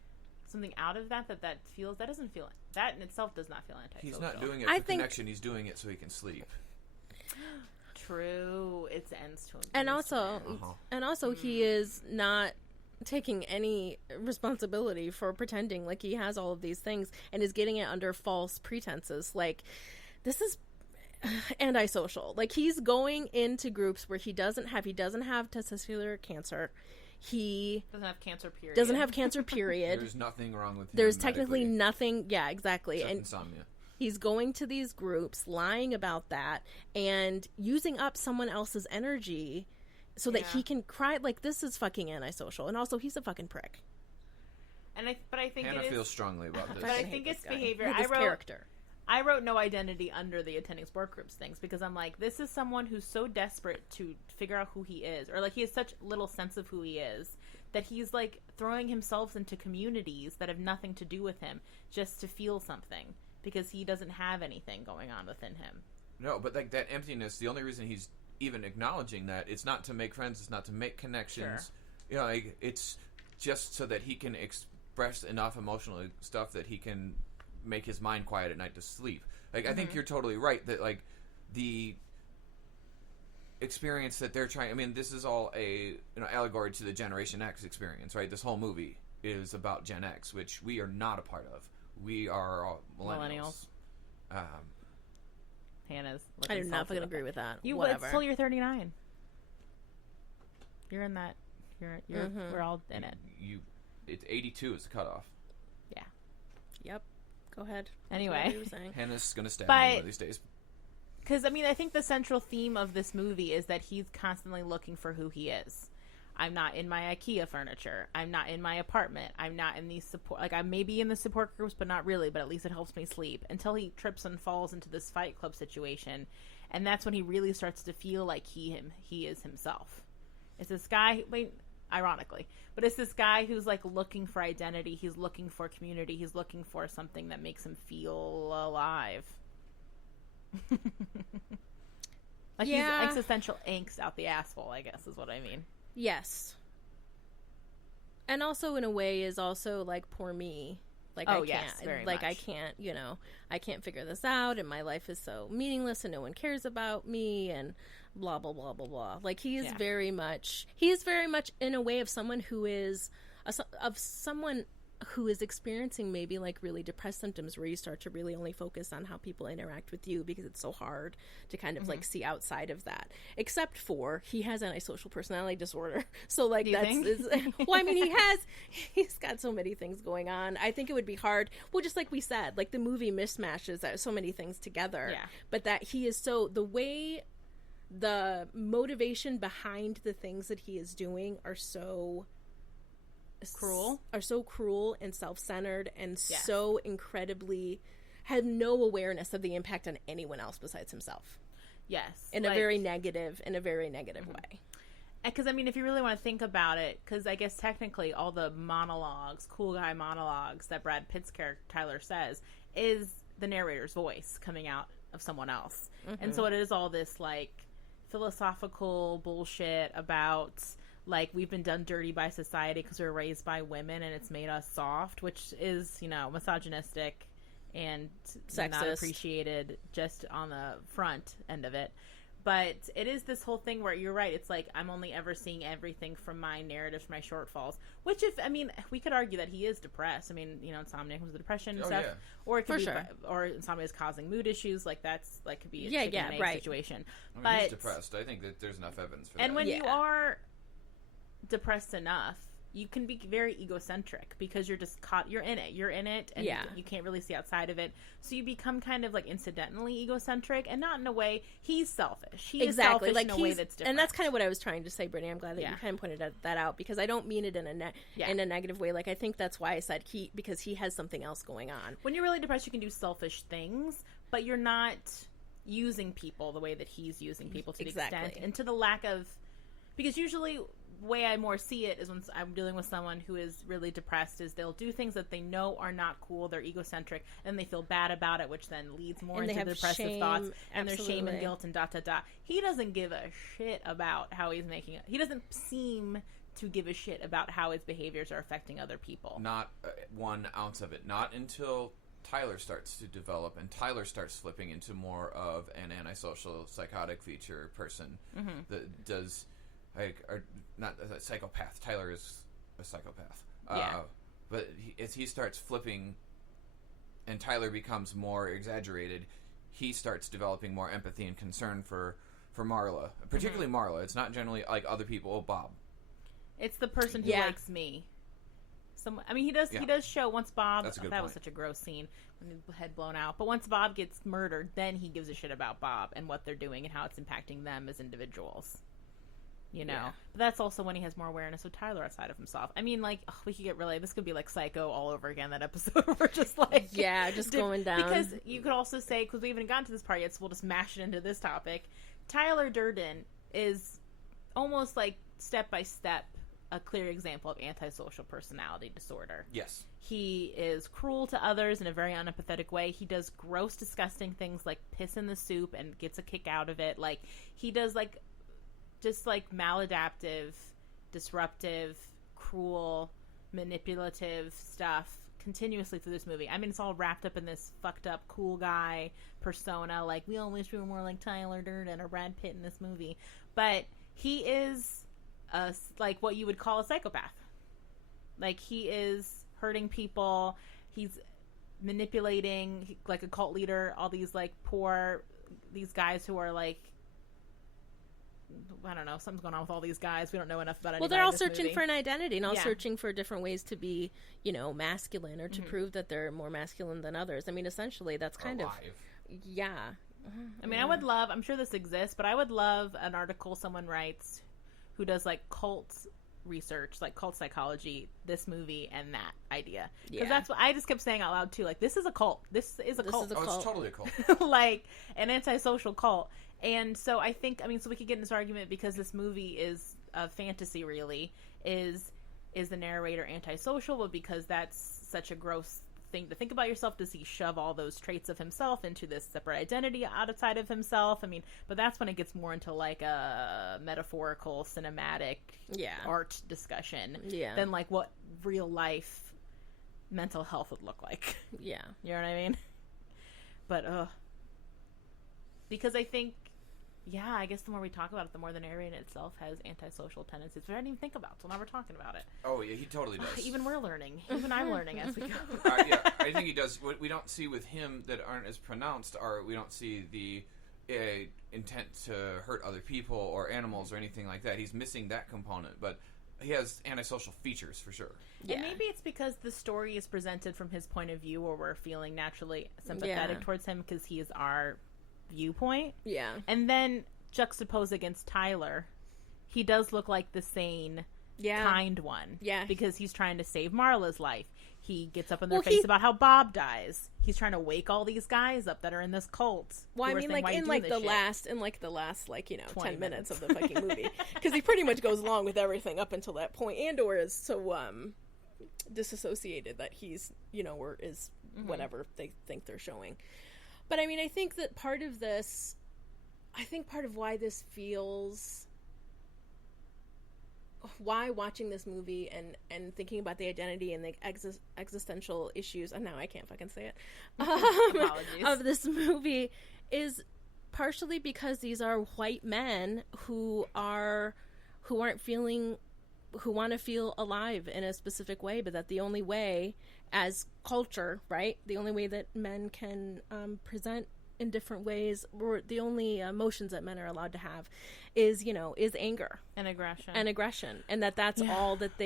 something out of that doesn't feel... That in itself does not feel antisocial. He's not doing it for connection. He's doing it so he can sleep. True. It's ends to him. And also he is not taking any responsibility for pretending like he has all of these things and is getting it under false pretenses. Like, this is antisocial. Like, he's going into groups where he doesn't have testicular cancer. He doesn't have cancer, period. There's nothing wrong with him. There's technically nothing. Yeah, exactly. Except and insomnia. He's going to these groups, lying about that, and using up someone else's energy so that he can cry. Like, this is fucking antisocial. And also, he's a fucking prick. But I think Hannah feels strongly about this. But I think it's behavior. I wrote no identity under the attending sport groups things because I'm like, this is someone who's so desperate to figure out who he is, or like he has such little sense of who he is that he's like throwing himself into communities that have nothing to do with him just to feel something because he doesn't have anything going on within him. No, but like that emptiness, the only reason he's even acknowledging that, it's not to make friends, it's not to make connections. Sure. You know, like, it's just so that he can express enough emotional stuff that he can make his mind quiet at night to sleep. Like, I think you're totally right that, like, the experience that they're trying, I mean, this is all a allegory to the Generation X experience, right? This whole movie is about Gen X, which we are not a part of. We are all millennials. Hannah's I do not fucking agree with that. You wait till you're 39. You're in that. You're we're all in it. It's 82 is the cutoff. Yeah. Yep. Go ahead. Anyway, Hannah's gonna stab me one of these days. Because I mean, I think the central theme of this movie is that he's constantly looking for who he is. I'm not in my IKEA furniture. I'm not in my apartment. I'm not in these support. Like, I may be in the support groups, but not really. But at least it helps me sleep. Until he trips and falls into this Fight Club situation, and that's when he really starts to feel like he is himself. It's this guy. Ironically, but it's this guy who's like looking for identity. He's looking for community. He's looking for something that makes him feel alive. Like, he's existential angst out the asshole, I guess is what I mean. Yes. And also, in a way, is also like, poor me. Like, I can't, I can't figure this out, and my life is so meaningless, and no one cares about me, and blah, blah, blah, blah, blah. Like, he is very much in a way of someone who is, who is experiencing maybe like really depressed symptoms where you start to really only focus on how people interact with you because it's so hard to kind of like see outside of that, except for he has antisocial personality disorder. So like, well, I mean, he's got so many things going on. I think it would be hard. Well, just like we said, like the movie mishmashes so many things together, but that he is the way the motivation behind the things that he is doing are so cruel and self-centered and so incredibly had no awareness of the impact on anyone else besides himself. Yes. In a very negative way. Because, I mean, if you really want to think about it, because I guess technically all the cool guy monologues that Brad Pitt's character, Tyler, says is the narrator's voice coming out of someone else. And so it is all this, like, philosophical bullshit about... like, we've been done dirty by society because we were raised by women and it's made us soft, which is, misogynistic and sexist. Not appreciated just on the front end of it. But it is this whole thing where you're right. It's like, I'm only ever seeing everything from my narrative, my shortfalls. Which, we could argue that he is depressed. I mean, insomnia comes with depression and stuff. Yeah. Or it could or insomnia is causing mood issues. Like, that's, like, could be a chicken and egg situation. But he's depressed. I think that there's enough evidence for that. And when you are depressed enough, you can be very egocentric because you're just you're in it and you can't really see outside of it, so you become kind of like incidentally egocentric, and not in a way he's selfish. He is selfish in a way that's different. And that's kind of what I was trying to say, Brittany. I'm glad that you kind of pointed that out, because I don't mean it in a negative way. Like, I think that's why I said because he has something else going on. When you're really depressed, you can do selfish things, but you're not using people the way that he's using people to the extent and to the lack of, because usually way I more see it is when I'm dealing with someone who is really depressed, is they'll do things that they know are not cool, they're egocentric, and they feel bad about it, which then leads more into depressive thoughts, and there's shame and guilt and ... He doesn't give a shit about how he's making it. He doesn't seem to give a shit about how his behaviors are affecting other people. Not 1 ounce of it. Not until Tyler starts to develop, and Tyler starts flipping into more of an antisocial, psychotic feature person that does... like, are not a psychopath. Tyler is a psychopath. Yeah. But as he starts flipping and Tyler becomes more exaggerated, he starts developing more empathy and concern for Marla, particularly Marla. It's not generally like other people. Oh, Bob. It's the person who likes me. He does show once Bob. That was such a gross scene when his head blown out. But once Bob gets murdered, then he gives a shit about Bob and what they're doing and how it's impacting them as individuals. You know, but that's also when he has more awareness of Tyler outside of himself. I mean, like, we could get really, this could be like Psycho all over again, that episode. We're just like, just going down. Because you could also say, because we haven't gotten to this part yet, so we'll just mash it into this topic. Tyler Durden is almost like step by step a clear example of antisocial personality disorder. Yes. He is cruel to others in a very unempathetic way. He does gross, disgusting things like piss in the soup and gets a kick out of it. Like, he does like just like maladaptive, disruptive, cruel, manipulative stuff continuously through this movie. I mean, it's all wrapped up in this fucked up cool guy persona. Like, we all wish we were more like Tyler Durden or Brad Pitt in this movie. But he is like what you would call a psychopath. Like, he is hurting people. He's manipulating, like a cult leader, all these like these guys who are like, I don't know, something's going on with all these guys. We don't know enough about anybody. Well, they're all in this searching movie. for an identity and all searching for different ways to be, masculine or to prove that they're more masculine than others. I mean, essentially, that's kind of... Yeah. I mean, I'm sure this exists, but I would love an article someone writes who does, like, cult research, like cult psychology, this movie and that idea. Because that's what I just kept saying out loud, too. Like, this is a cult. This is a cult. Oh, it's totally a cult. Like, an antisocial cult. And so I think, so we could get in this argument because this movie is a fantasy, really. Is the narrator antisocial? But because that's such a gross thing to think about yourself, does he shove all those traits of himself into this separate identity outside of himself? I mean, but that's when it gets more into like a metaphorical, cinematic art discussion than like what real life mental health would look like. Yeah. You know what I mean? But, because I think, I guess the more we talk about it, the more the narrator itself has antisocial tendencies, which I didn't even think about, so now we're talking about it. Oh, yeah, he totally does. Even we're learning. Even I'm learning as we go. I think he does. What we don't see with him that aren't as pronounced are, we don't see the intent to hurt other people or animals or anything like that. He's missing that component, but he has antisocial features for sure. Yeah. And maybe it's because the story is presented from his point of view, or we're feeling naturally sympathetic towards him because he is our viewpoint. Yeah. And then juxtaposed against Tyler, he does look like the sane, kind one. Yeah. Because he's trying to save Marla's life. He gets up in their face about how Bob dies. He's trying to wake all these guys up that are in this cult. Well, I mean, like in the last 10 minutes of the fucking movie, because he pretty much goes along with everything up until that point, and/or is so disassociated that he's or is whatever they think they're showing. But I mean, I think that part of why this feels, why watching this movie and thinking about the identity and the existential issues, and now I can't fucking say it, of this movie is partially because these are white men who want to feel alive in a specific way, but that the only way as culture, right? The only way that men can present in different ways, or the only emotions that men are allowed to have is anger and aggression. And that's all that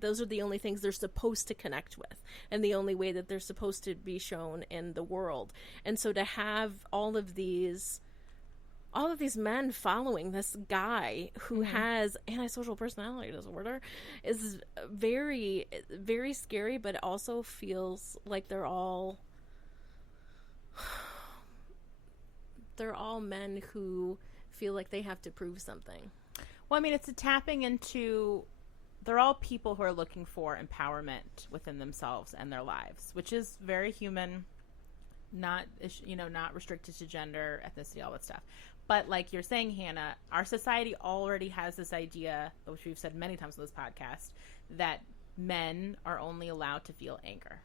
those are the only things they're supposed to connect with, and the only way that they're supposed to be shown in the world. And so to have all of these men following this guy who has antisocial personality disorder is very, very scary, but it also feels like they're all men who feel like they have to prove something. Well, I mean, it's a tapping into, they're all people who are looking for empowerment within themselves and their lives, which is very human, not restricted to gender, ethnicity, all that stuff. But like you're saying, Hannah, our society already has this idea, which we've said many times on this podcast, that men are only allowed to feel anger.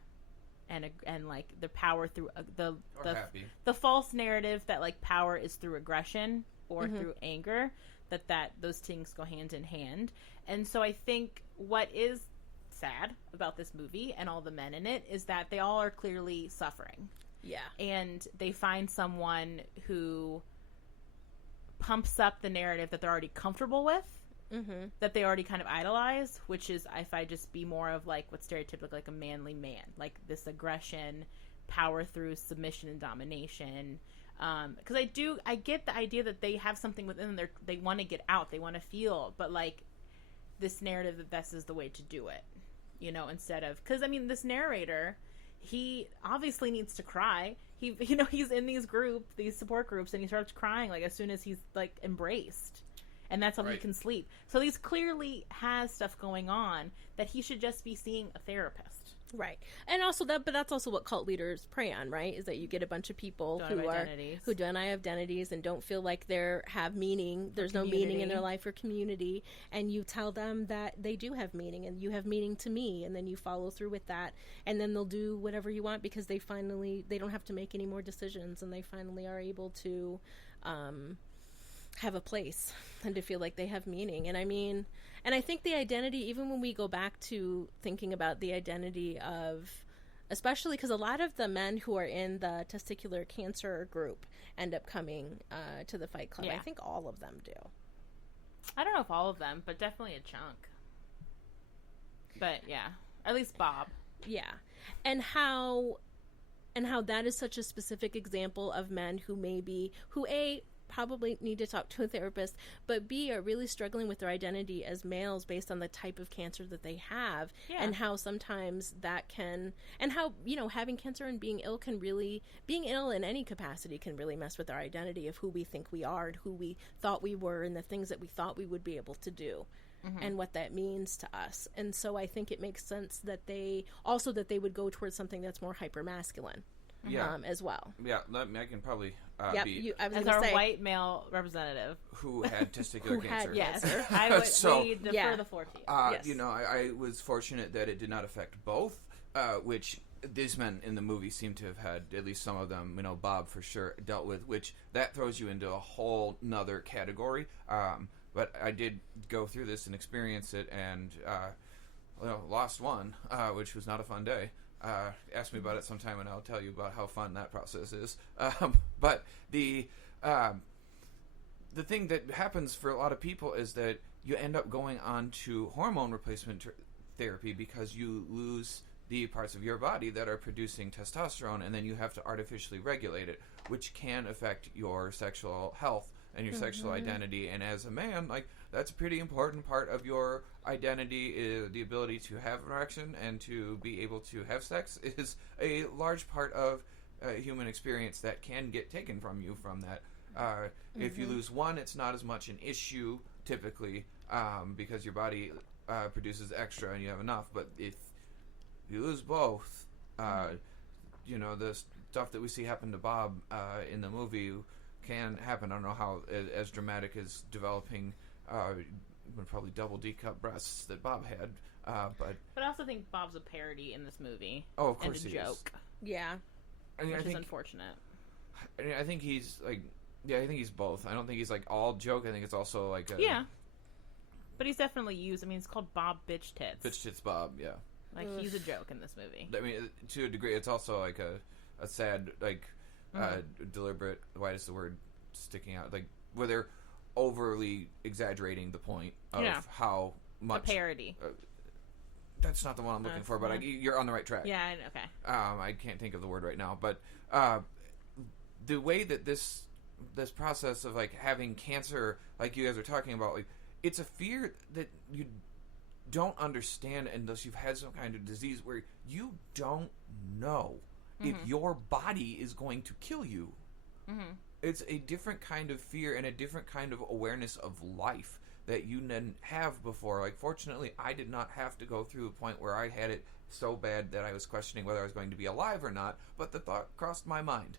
And like the power through the false narrative that like power is through aggression or through anger, that those things go hand in hand. And so I think what is sad about this movie and all the men in it is that they all are clearly suffering. Yeah. And they find someone who pumps up the narrative that they're already comfortable with, that they already kind of idolize, which is, if I just be more of like what's stereotypical, like a manly man, like this aggression, power through submission and domination. Because I get the idea that they have something within them, they want to get out, they want to feel, but like this narrative that this is the way to do it, you know, instead of, because I mean, this narrator, he obviously needs to cry. He's in these support groups, and he starts crying like as soon as he's like embraced, and that's how he can sleep. So he's clearly has stuff going on that he should just be seeing a therapist. Right. And also but that's also what cult leaders prey on, right? Is that you get a bunch of people who don't have identities and don't feel like they have meaning. There's no meaning in their life or community. And you tell them that they do have meaning and you have meaning to me. And then you follow through with that. And then they'll do whatever you want because they don't have to make any more decisions. And they finally are able to have a place and to feel like they have meaning. And I mean, and I think the identity, even when we go back to thinking about the identity of, especially because a lot of the men who are in the testicular cancer group end up coming to the Fight Club. Yeah. I think all of them do. I don't know if all of them, but definitely a chunk. But yeah, at least Bob. Yeah. And how that is such a specific example of men who probably need to talk to a therapist, but B, are really struggling with their identity as males based on the type of cancer that they have, and how sometimes that can, and how, you know, having cancer and being ill in any capacity can really mess with our identity of who we think we are and who we thought we were and the things that we thought we would be able to do. And what that means to us. And so I think it makes sense that they would go towards something that's more hyper-masculine. As well. Yeah, I can probably be as our white male representative who had testicular cancer. Yes, I would defer the floor to you. Yes. You know, I was fortunate that it did not affect both, which these men in the movie seem to have had, at least some of them, you know, Bob for sure, dealt with, which that throws you into a whole nother category. But I did go through this and experience it, and lost one, which was not a fun day. Ask me about it sometime, and I'll tell you about how fun that process is. But the thing that happens for a lot of people is that you end up going on to hormone replacement therapy because you lose the parts of your body that are producing testosterone, and then you have to artificially regulate it, which can affect your sexual health and your sexual identity. And as a man, like, that's a pretty important part of your identity. Is the ability to have an erection and to be able to have sex is a large part of human experience that can get taken from you from that. If you lose one, it's not as much an issue typically, because your body produces extra and you have enough. But if you lose both, you know, the stuff that we see happen to Bob in the movie can happen. I don't know how as dramatic as developing probably double D-cup breasts that Bob had, but I also think Bob's a parody in this movie. Oh, of course, and a joke. Yeah, which is unfortunate. I think he's like, I think he's both. I don't think he's like all joke. I think it's also like but he's definitely used. I mean, it's called Bob Bitch Tits. Bitch Tits Bob, yeah. Like, he's a joke in this movie. I mean, to a degree, it's also like a sad, like, deliberate, why is the word sticking out? Like, where they're overly exaggerating the point of how much... A parody. That's not the one I'm looking for, but you're on the right track. Yeah, okay. I can't think of the word right now, but the way that this process of, like, having cancer, like you guys are talking about, like, it's a fear that you don't understand unless you've had some kind of disease where you don't know if your body is going to kill you. It's a different kind of fear and a different kind of awareness of life that you didn't have before. Like, fortunately, I did not have to go through a point where I had it so bad that I was questioning whether I was going to be alive or not, but the thought crossed my mind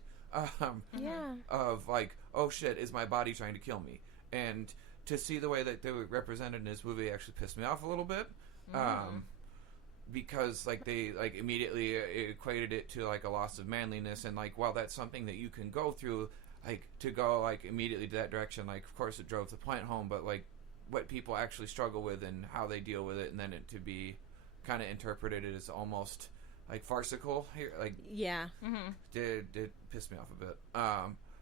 of, like, oh shit, is my body trying to kill me? And to see the way that they were represented in this movie actually pissed me off a little bit. Because, like, they, like, immediately equated it to, like, a loss of manliness, and, like, while that's something that you can go through, like, to go, like, immediately to that direction, like, of course it drove the point home, but, like, what people actually struggle with and how they deal with it, and then it to be kind of interpreted it as almost like farcical here. Like, yeah, it pissed me off a bit.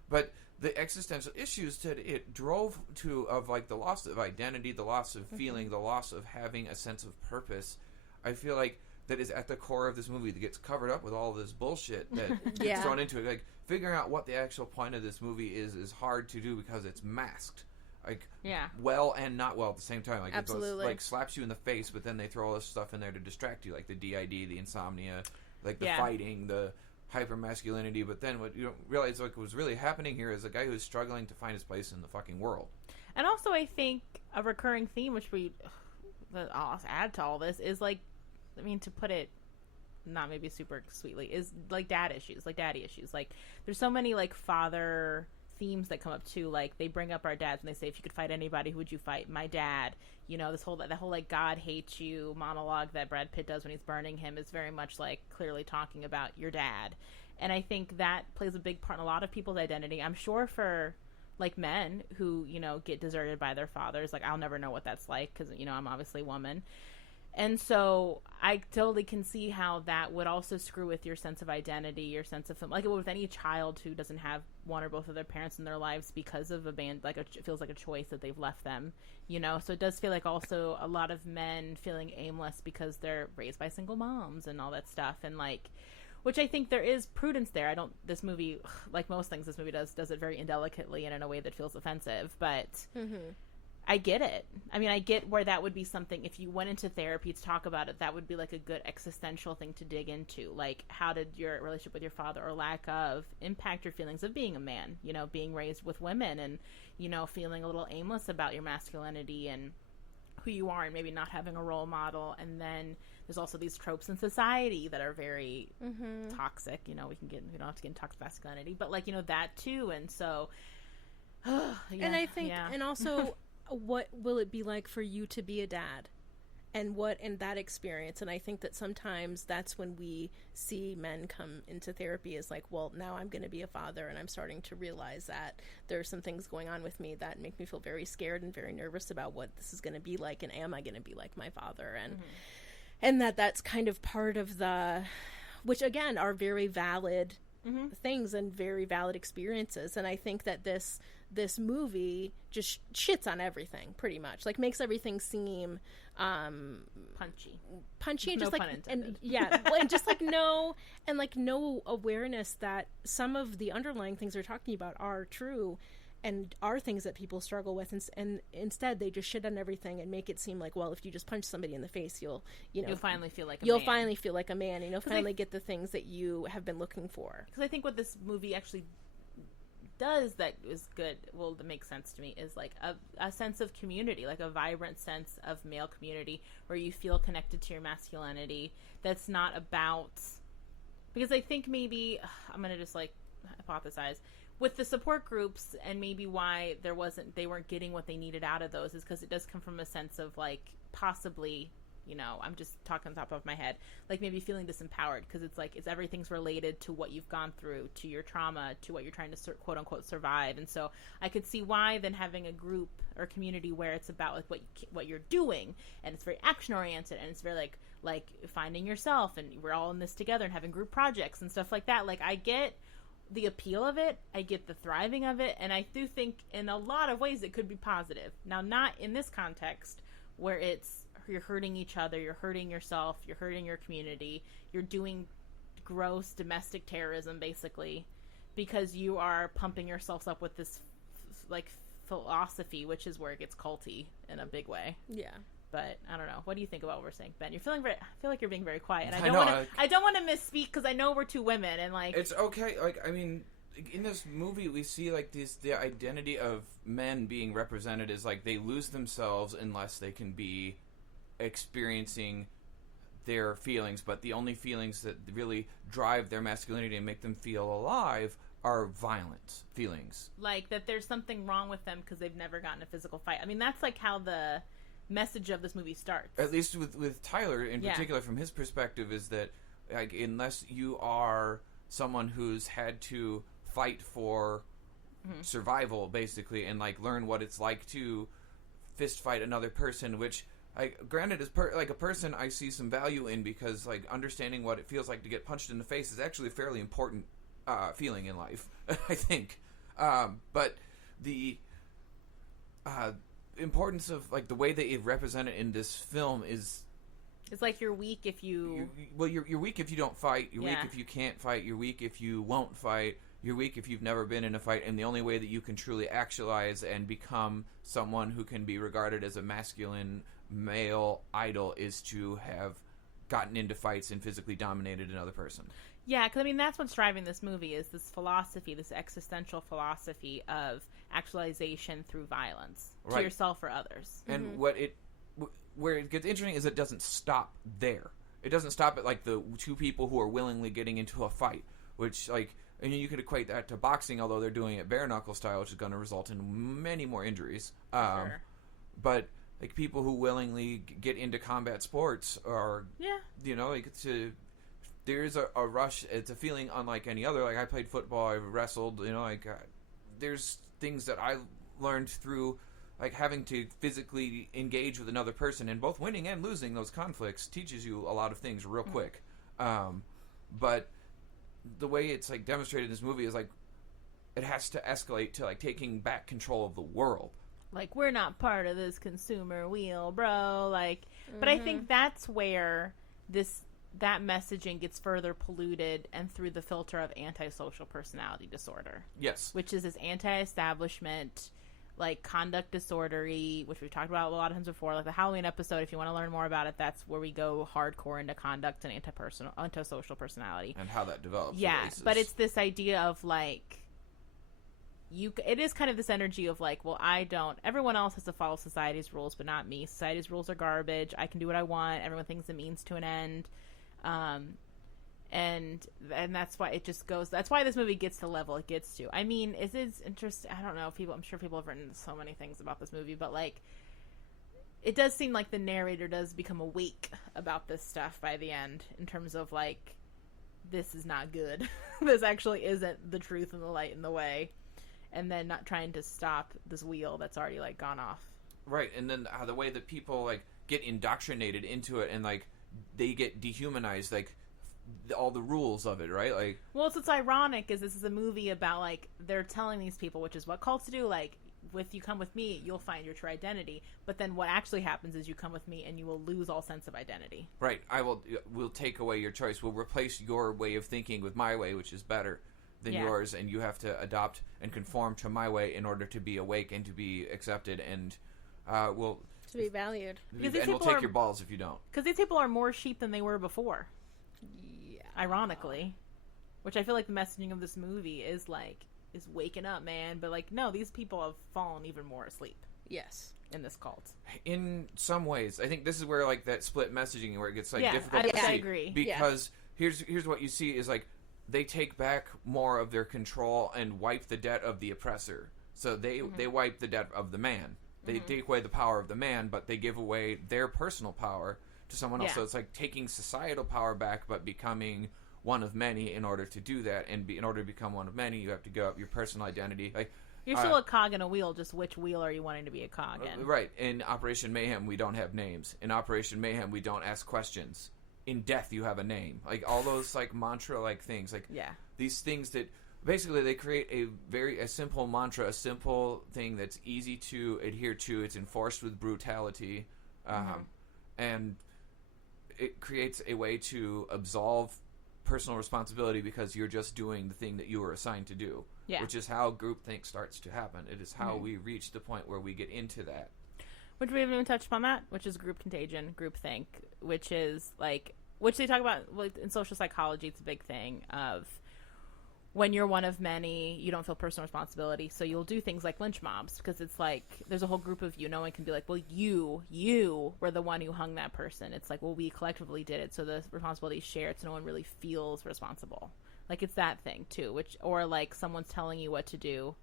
But the existential issues that it drove to, of like the loss of identity, the loss of feeling, the loss of having a sense of purpose, I feel like that is at the core of this movie that gets covered up with all this bullshit that gets thrown into it. Like, figuring out what the actual point of this movie is hard to do because it's masked. Like, well and not well at the same time. Like, absolutely. It both, like, slaps you in the face, but then they throw all this stuff in there to distract you, like the DID, the insomnia, like the fighting, the hyper-masculinity. But then what you don't realize, like, what's really happening here is a guy who's struggling to find his place in the fucking world. And also, I think a recurring theme, which I'll add to all this, is, like, I mean, to put it not maybe super sweetly, is like daddy issues. Like, there's so many like father themes that come up too. Like, they bring up our dads and they say, if you could fight anybody, who would you fight? My dad. You know, that whole like God hates you monologue that Brad Pitt does when he's burning him is very much like clearly talking about your dad. And I think that plays a big part in a lot of people's identity. I'm sure for like men who, you know, get deserted by their fathers, like I'll never know what that's like because, you know, I'm obviously a woman. And so I totally can see how that would also screw with your sense of identity, your sense of, like it would with any child who doesn't have one or both of their parents in their lives because of a band, like it feels like a choice that they've left them, you know? So it does feel like also a lot of men feeling aimless because they're raised by single moms and all that stuff. And like, which I think there is prudence there. This movie, like most things this movie does it very indelicately and in a way that feels offensive, but I get it. I mean, I get where that would be something, if you went into therapy to talk about it, that would be like a good existential thing to dig into. Like, how did your relationship with your father or lack of impact your feelings of being a man, you know, being raised with women and, you know, feeling a little aimless about your masculinity and who you are and maybe not having a role model. And then there's also these tropes in society that are very toxic. You know, we don't have to get into toxic masculinity, but like, you know, that too. And so, and I think, and also, what will it be like for you to be a dad and what in that experience? And I think that sometimes that's when we see men come into therapy is like, well, now I'm going to be a father and I'm starting to realize that there are some things going on with me that make me feel very scared and very nervous about what this is going to be like, and am I going to be like my father? And and that's kind of part of the, which again are very valid things and very valid experiences. And I think that this movie just shits on everything pretty much, like makes everything seem punchy and no just like, and and just like no awareness that some of the underlying things they're talking about are true and are things that people struggle with, and instead they just shit on everything and make it seem like, well, if you just punch somebody in the face, you'll finally feel like a man, and you'll finally get the things that you have been looking for. Because I think what this movie actually does that is good, well, that makes sense to me, is like a sense of community, like a vibrant sense of male community where you feel connected to your masculinity. That's not about, because I think maybe I'm gonna just like hypothesize with the support groups, and maybe why they weren't getting what they needed out of those is because it does come from a sense of like possibly, you know, I'm just talking on top of my head, like maybe feeling disempowered because it's like everything's related to what you've gone through, to your trauma, to what you're trying to quote unquote survive. And so I could see why then having a group or community where it's about like what you're doing, and it's very action oriented, and it's very like finding yourself, and we're all in this together, and having group projects and stuff like that. Like, I get the appeal of it, I get the thriving of it, and I do think in a lot of ways it could be positive. Now, not in this context where you're hurting each other, you're hurting yourself, you're hurting your community, you're doing gross domestic terrorism basically because you are pumping yourselves up with this like philosophy, which is where it gets culty in a big way. Yeah. But I don't know. What do you think about what we're saying, Ben? I feel like you're being very quiet, and I don't want to misspeak because I know we're two women, and like it's okay. Like, I mean, in this movie, we see like the identity of men being represented as like they lose themselves unless they can be experiencing their feelings, but the only feelings that really drive their masculinity and make them feel alive are violent feelings. Like that there's something wrong with them because they've never gotten a physical fight. I mean, that's like how the message of this movie starts. At least with Tyler in particular, from his perspective, is that like unless you are someone who's had to fight for survival basically, and like learn what it's like to fist fight another person, which granted, as like a person, I see some value in, because like understanding what it feels like to get punched in the face is actually a fairly important feeling in life, I think. But the importance of like the way that it represented in this film is, it's like you're weak if you you're weak if you don't fight. You're weak Yeah. if you can't fight. You're weak if you won't fight. You're weak if you've never been in a fight. And the only way that you can truly actualize and become someone who can be regarded as a masculine male idol is to have gotten into fights and physically dominated another person. Yeah, because I mean that's what's driving this movie, is this philosophy, this existential philosophy of actualization through violence to Right. yourself or others. And where it gets interesting is it doesn't stop there. It doesn't stop at like the two people who are willingly getting into a fight, which like, and you could equate that to boxing, although they're doing it bare knuckle style, which is going to result in many more injuries. Sure. But like people who willingly get into combat sports are, you know, like there's a rush. It's a feeling unlike any other. Like I played football, I wrestled, you know, like there's things that I learned through like having to physically engage with another person, and both winning and losing those conflicts teaches you a lot of things real quick. But the way it's like demonstrated in this movie is like it has to escalate to like taking back control of the world. Like, we're not part of this consumer wheel, bro. Like, but I think that's where that messaging gets further polluted, and through the filter of antisocial personality disorder. Yes. Which is this anti-establishment, like, conduct disorder-y, which we've talked about a lot of times before. Like, the Halloween episode, if you want to learn more about it, that's where we go hardcore into conduct and antisocial personality. And how that develops. Yeah, but it's this idea of, like, it is kind of this energy of like, well, everyone else has to follow society's rules, but not me. Society's rules are garbage. I can do what I want. Everyone thinks it means to an end. And that's why it just goes, that's why this movie gets to the level it gets to. I mean, it is interesting. I don't know if I'm sure people have written so many things about this movie, but like, it does seem like the narrator does become awake about this stuff by the end, in terms of like, this is not good. This actually isn't the truth and the light and the way. And then not trying to stop this wheel that's already like gone off. Right, and then the way that people like get indoctrinated into it, and like they get dehumanized, like all the rules of it, right? Like, well, it's what's ironic is this is a movie about like they're telling these people, which is what cults do, like, if you come with me, you'll find your true identity. But then what actually happens is you come with me and you will lose all sense of identity. Right, we'll take away your choice. We'll replace your way of thinking with my way, which is better than yours, and you have to adopt and conform to my way in order to be awake and to be accepted, and to be valued. And we'll take your balls if you don't. Because these people are more sheep than they were before. Yeah. Ironically. Which I feel like the messaging of this movie is like, is waking up, man. But like, no, these people have fallen even more asleep. Yes. In this cult. In some ways. I think this is where like that split messaging, where it gets like difficult to see. I agree. Because here's what you see is like, they take back more of their control and wipe the debt of the oppressor. So they wipe the debt of the man. They take away the power of the man, but they give away their personal power to someone else. So it's like taking societal power back, but becoming one of many in order to do that. And in order to become one of many, you have to give up your personal identity. Like, you're still a cog in a wheel, just which wheel are you wanting to be a cog in? Right. In Operation Mayhem, we don't have names. In Operation Mayhem, we don't ask questions. In death, you have a name. Like, all those, like, mantra-like things. Like, these things that, basically, they create a simple mantra, a simple thing that's easy to adhere to. It's enforced with brutality. And it creates a way to absolve personal responsibility because you're just doing the thing that you were assigned to do. Which is how groupthink starts to happen. It is how we reach the point where we get into that. Which we haven't even touched upon that, which is group contagion, groupthink, which is like, which they talk about like, in social psychology. It's a big thing of when you're one of many, you don't feel personal responsibility, so you'll do things like lynch mobs, because it's like there's a whole group of you. No one can be like, well, you were the one who hung that person. It's like, well, we collectively did it, so the responsibility is shared, so no one really feels responsible. Like, it's that thing too, which, or like someone's telling you what to do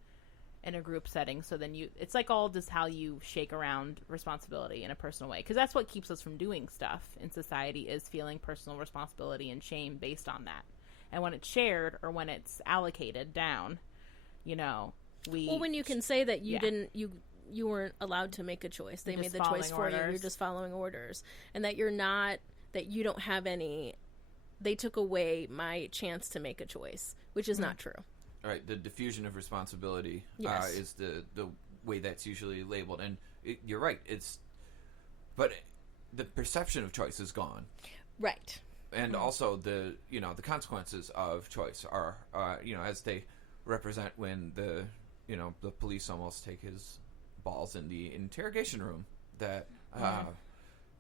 in a group setting, so then it's like all just how you shake around responsibility in a personal way, because that's what keeps us from doing stuff in society, is feeling personal responsibility and shame based on that. And when it's shared, or when it's allocated down, you know, well, when you can say that you you weren't allowed to make a choice. They made the choice for orders. you. You're just following orders, and that you don't have any. They took away my chance to make a choice, which is not true. All right, the diffusion of responsibility is the way that's usually labeled, and you're right. But the perception of choice is gone, right? And also the consequences of choice are as they represent when the police almost take his balls in the interrogation room. That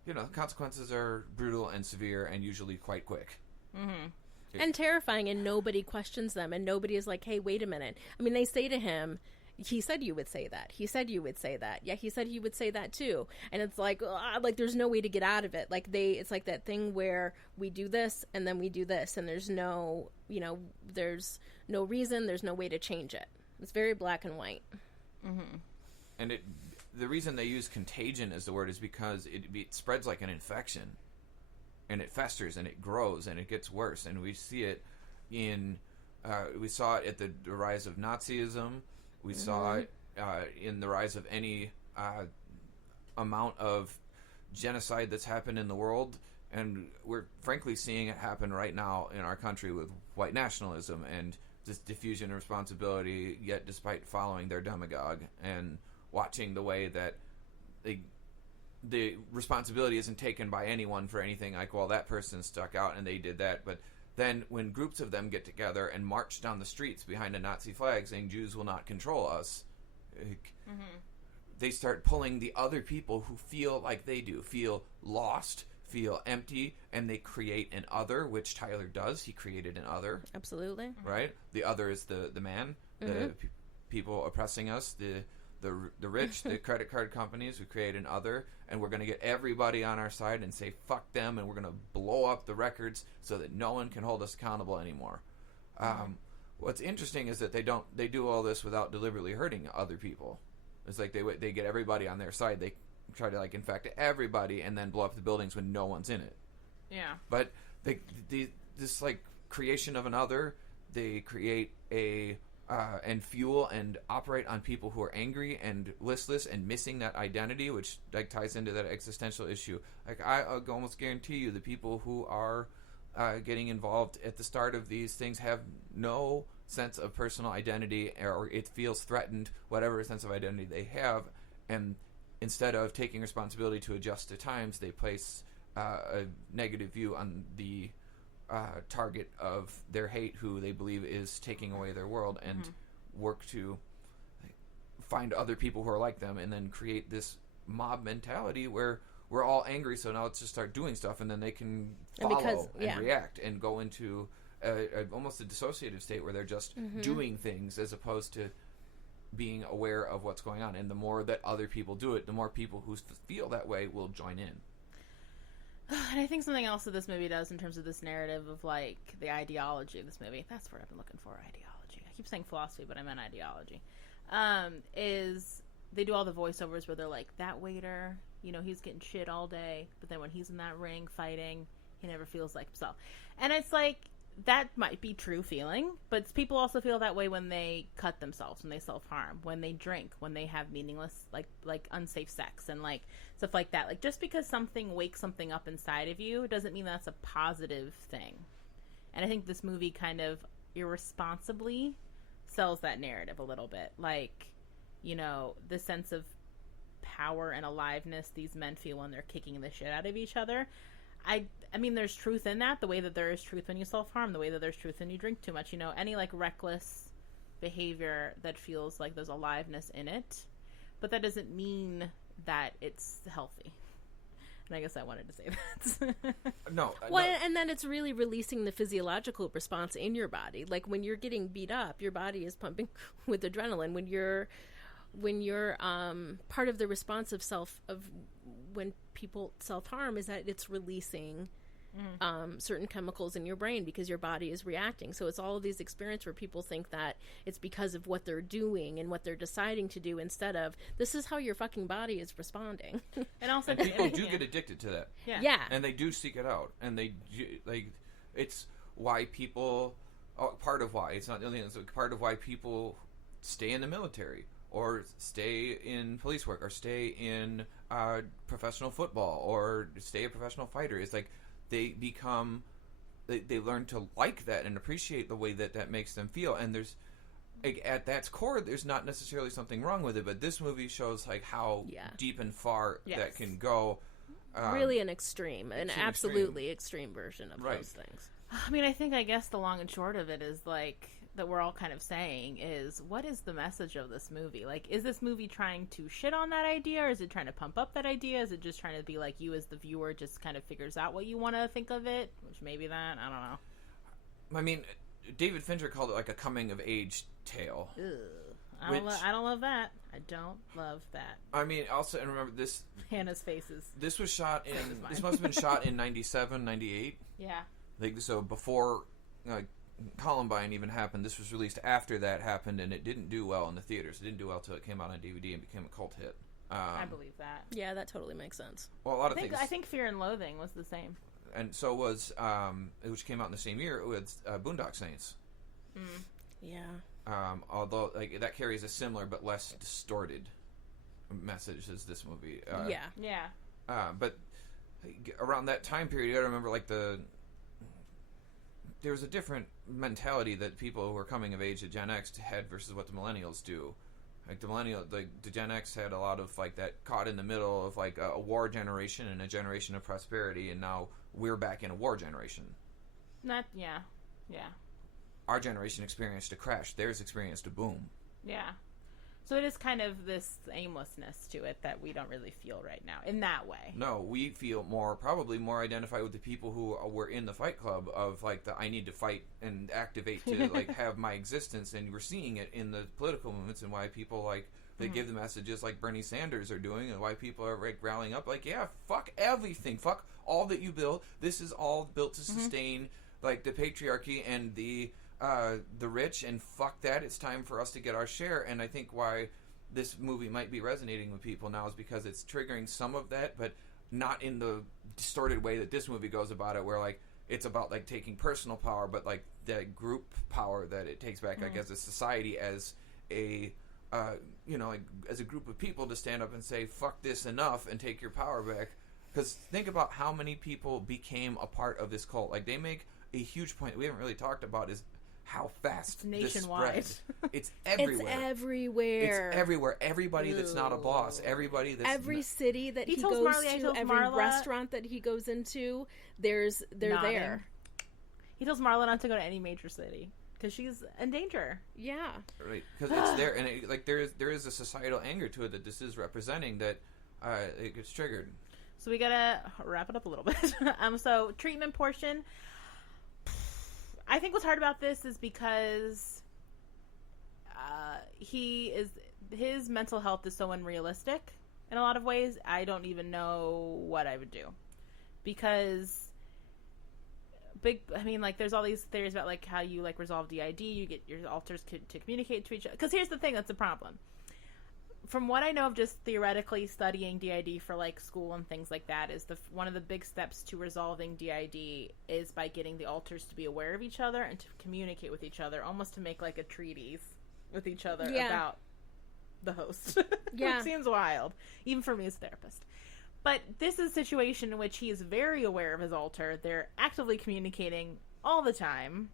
the consequences are brutal and severe and usually quite quick. And terrifying, and nobody questions them, and nobody is like, hey, wait a minute. I mean, they say to him, he said you would say that. He said you would say that. Yeah, he said he would say that too. And it's like there's no way to get out of it. It's like that thing where we do this and then we do this, and there's no reason, there's no way to change it. It's very black and white. And the reason they use contagion as the word is because it spreads like an infection. And it festers and it grows and it gets worse, and we see it we saw it at the rise of Nazism. We saw it in the rise of any amount of genocide that's happened in the world, and we're frankly seeing it happen right now in our country with white nationalism and this diffusion of responsibility. Yet, despite following their demagogue and watching the way that the responsibility isn't taken by anyone for anything, like, well, that person stuck out and they did that. But then when groups of them get together and march down the streets behind a Nazi flag saying Jews will not control us, they start pulling the other people who feel like they do, feel lost, feel empty, and they create an other, which Tyler does. He created an other. Absolutely. Right? The other is the man, the people oppressing us, the rich, the credit card companies who create an other, and we're going to get everybody on our side and say fuck them, and we're going to blow up the records so that no one can hold us accountable anymore. What's interesting is that they do all this without deliberately hurting other people. It's like they get everybody on their side. They try to infect everybody and then blow up the buildings when no one's in it. Yeah. But this creation of an other, they create and fuel and operate on people who are angry and listless and missing that identity, which ties into that existential issue. I almost guarantee you the people who are getting involved at the start of these things have no sense of personal identity, or it feels threatened, whatever sense of identity they have, and instead of taking responsibility to adjust to times, they place a negative view on the target of their hate, who they believe is taking away their world, and work to find other people who are like them, and then create this mob mentality where we're all angry, so now let's just start doing stuff, and then they can follow and react and go into almost a dissociative state where they're just doing things as opposed to being aware of what's going on. And the more that other people do it, the more people who feel that way will join in. And I think something else that this movie does in terms of this narrative of the ideology of this movie, that's what I've been looking for, ideology. I keep saying philosophy, but I meant ideology. Is they do all the voiceovers where they're like, that waiter, he's getting shit all day, but then when he's in that ring fighting, he never feels like himself. And it's that might be true feeling, but people also feel that way when they cut themselves, when they self-harm, when they drink, when they have meaningless, unsafe sex and stuff like that. Just because something wakes something up inside of you doesn't mean that's a positive thing. And I think this movie kind of irresponsibly sells that narrative a little bit. The sense of power and aliveness these men feel when they're kicking the shit out of each other. I mean, there's truth in that, the way that there is truth when you self-harm, the way that there's truth when you drink too much, any reckless behavior that feels like there's aliveness in it, but that doesn't mean that it's healthy. And I guess I wanted to say that. No. And then it's really releasing the physiological response in your body. When you're getting beat up, your body is pumping with adrenaline. When you're part of the response of when people self-harm is that it's releasing certain chemicals in your brain because your body is reacting. So it's all of these experiences where people think that it's because of what they're doing and what they're deciding to do, instead of this is how your fucking body is responding. And also people do get addicted to that. Yeah. And they do seek it out, and they it's why people part of why it's not the only thing, it's part of why people stay in the military, or stay in police work, or stay in professional football, or stay a professional fighter. It's like they become, they learn to like that and appreciate the way that makes them feel. And there's, like, at that core, there's not necessarily something wrong with it, but this movie shows like how deep and far that can go. Really an absolutely extreme version of those things. I mean, I guess the long and short of it is, like, that we're all kind of saying is, what is the message of this movie? Like, is this movie trying to shit on that idea, or is it trying to pump up that idea? Is it just trying to be like, you as the viewer just kind of figures out what you want to think of it? Which maybe that, I don't know. I mean, David Fincher called it like a coming of age tale. Ugh. I don't love that. I don't love that. I mean, also, and remember this. Hannah's faces. This was shot in. This must have been shot in 97, 98. Yeah. Like, so before Columbine even happened. This was released after that happened, and it didn't do well in the theaters. It didn't do well till it came out on DVD and became a cult hit. I believe that. Yeah, that totally makes sense. Well, a lot of things. I think Fear and Loathing was the same. And so was, which came out in the same year, with Boondock Saints. Mm. Yeah. Although, like, that carries a similar but less distorted message as this movie. Yeah. But around that time period, you gotta remember, like, there was a different mentality that people who were coming of age at Gen X had versus what the millennials do. Like, the Gen X had a lot of, like, that caught in the middle of, like, a war generation and a generation of prosperity, and now we're back in a war generation. Yeah. Our generation experienced a crash. Theirs experienced a boom. Yeah. So it is kind of this aimlessness to it that we don't really feel right now in that way. No, we feel probably more identified with the people who were in the Fight Club of, like, I need to fight and activate to, like, have my existence. And we're seeing it in the political movements and why people, like, they give the messages like Bernie Sanders are doing, and why people are, like, rallying up like, yeah, fuck everything. Fuck all that you build. This is all built to sustain, like, the patriarchy and the rich, and fuck that. It's time for us to get our share. And I think why this movie might be resonating with people now is because it's triggering some of that, but not in the distorted way that this movie goes about it, where, like, it's about, like, taking personal power, but, like, the group power that it takes back, like, as a society, as a like, as a group of people to stand up and say, fuck this, enough, and take your power back. Because think about how many people became a part of this cult. Like, they make a huge point that we haven't really talked about is how fast this spread. It's everywhere. It's everywhere. Everybody that's not a boss. Everybody that's... Every city that he goes to, every restaurant that he goes into, they're there. He tells Marla not to go to any major city because she's in danger. Yeah. Right. Because it's there. And, there is a societal anger to it that this is representing that it gets triggered. So we gotta wrap it up a little bit. So treatment portion... I think what's hard about this is because his mental health is so unrealistic in a lot of ways. I don't even know what I would do, because there's all these theories about, like, how you, like, resolve DID, you get your alters to communicate to each other. Because here's the thing that's the problem. From what I know of just theoretically studying DID for, like, school and things like that, is one of the big steps to resolving DID is by getting the alters to be aware of each other and to communicate with each other, almost to make, like, a treatise with each other about the host. Which seems wild, even for me as a therapist. But this is a situation in which he is very aware of his alter. They're actively communicating all the time.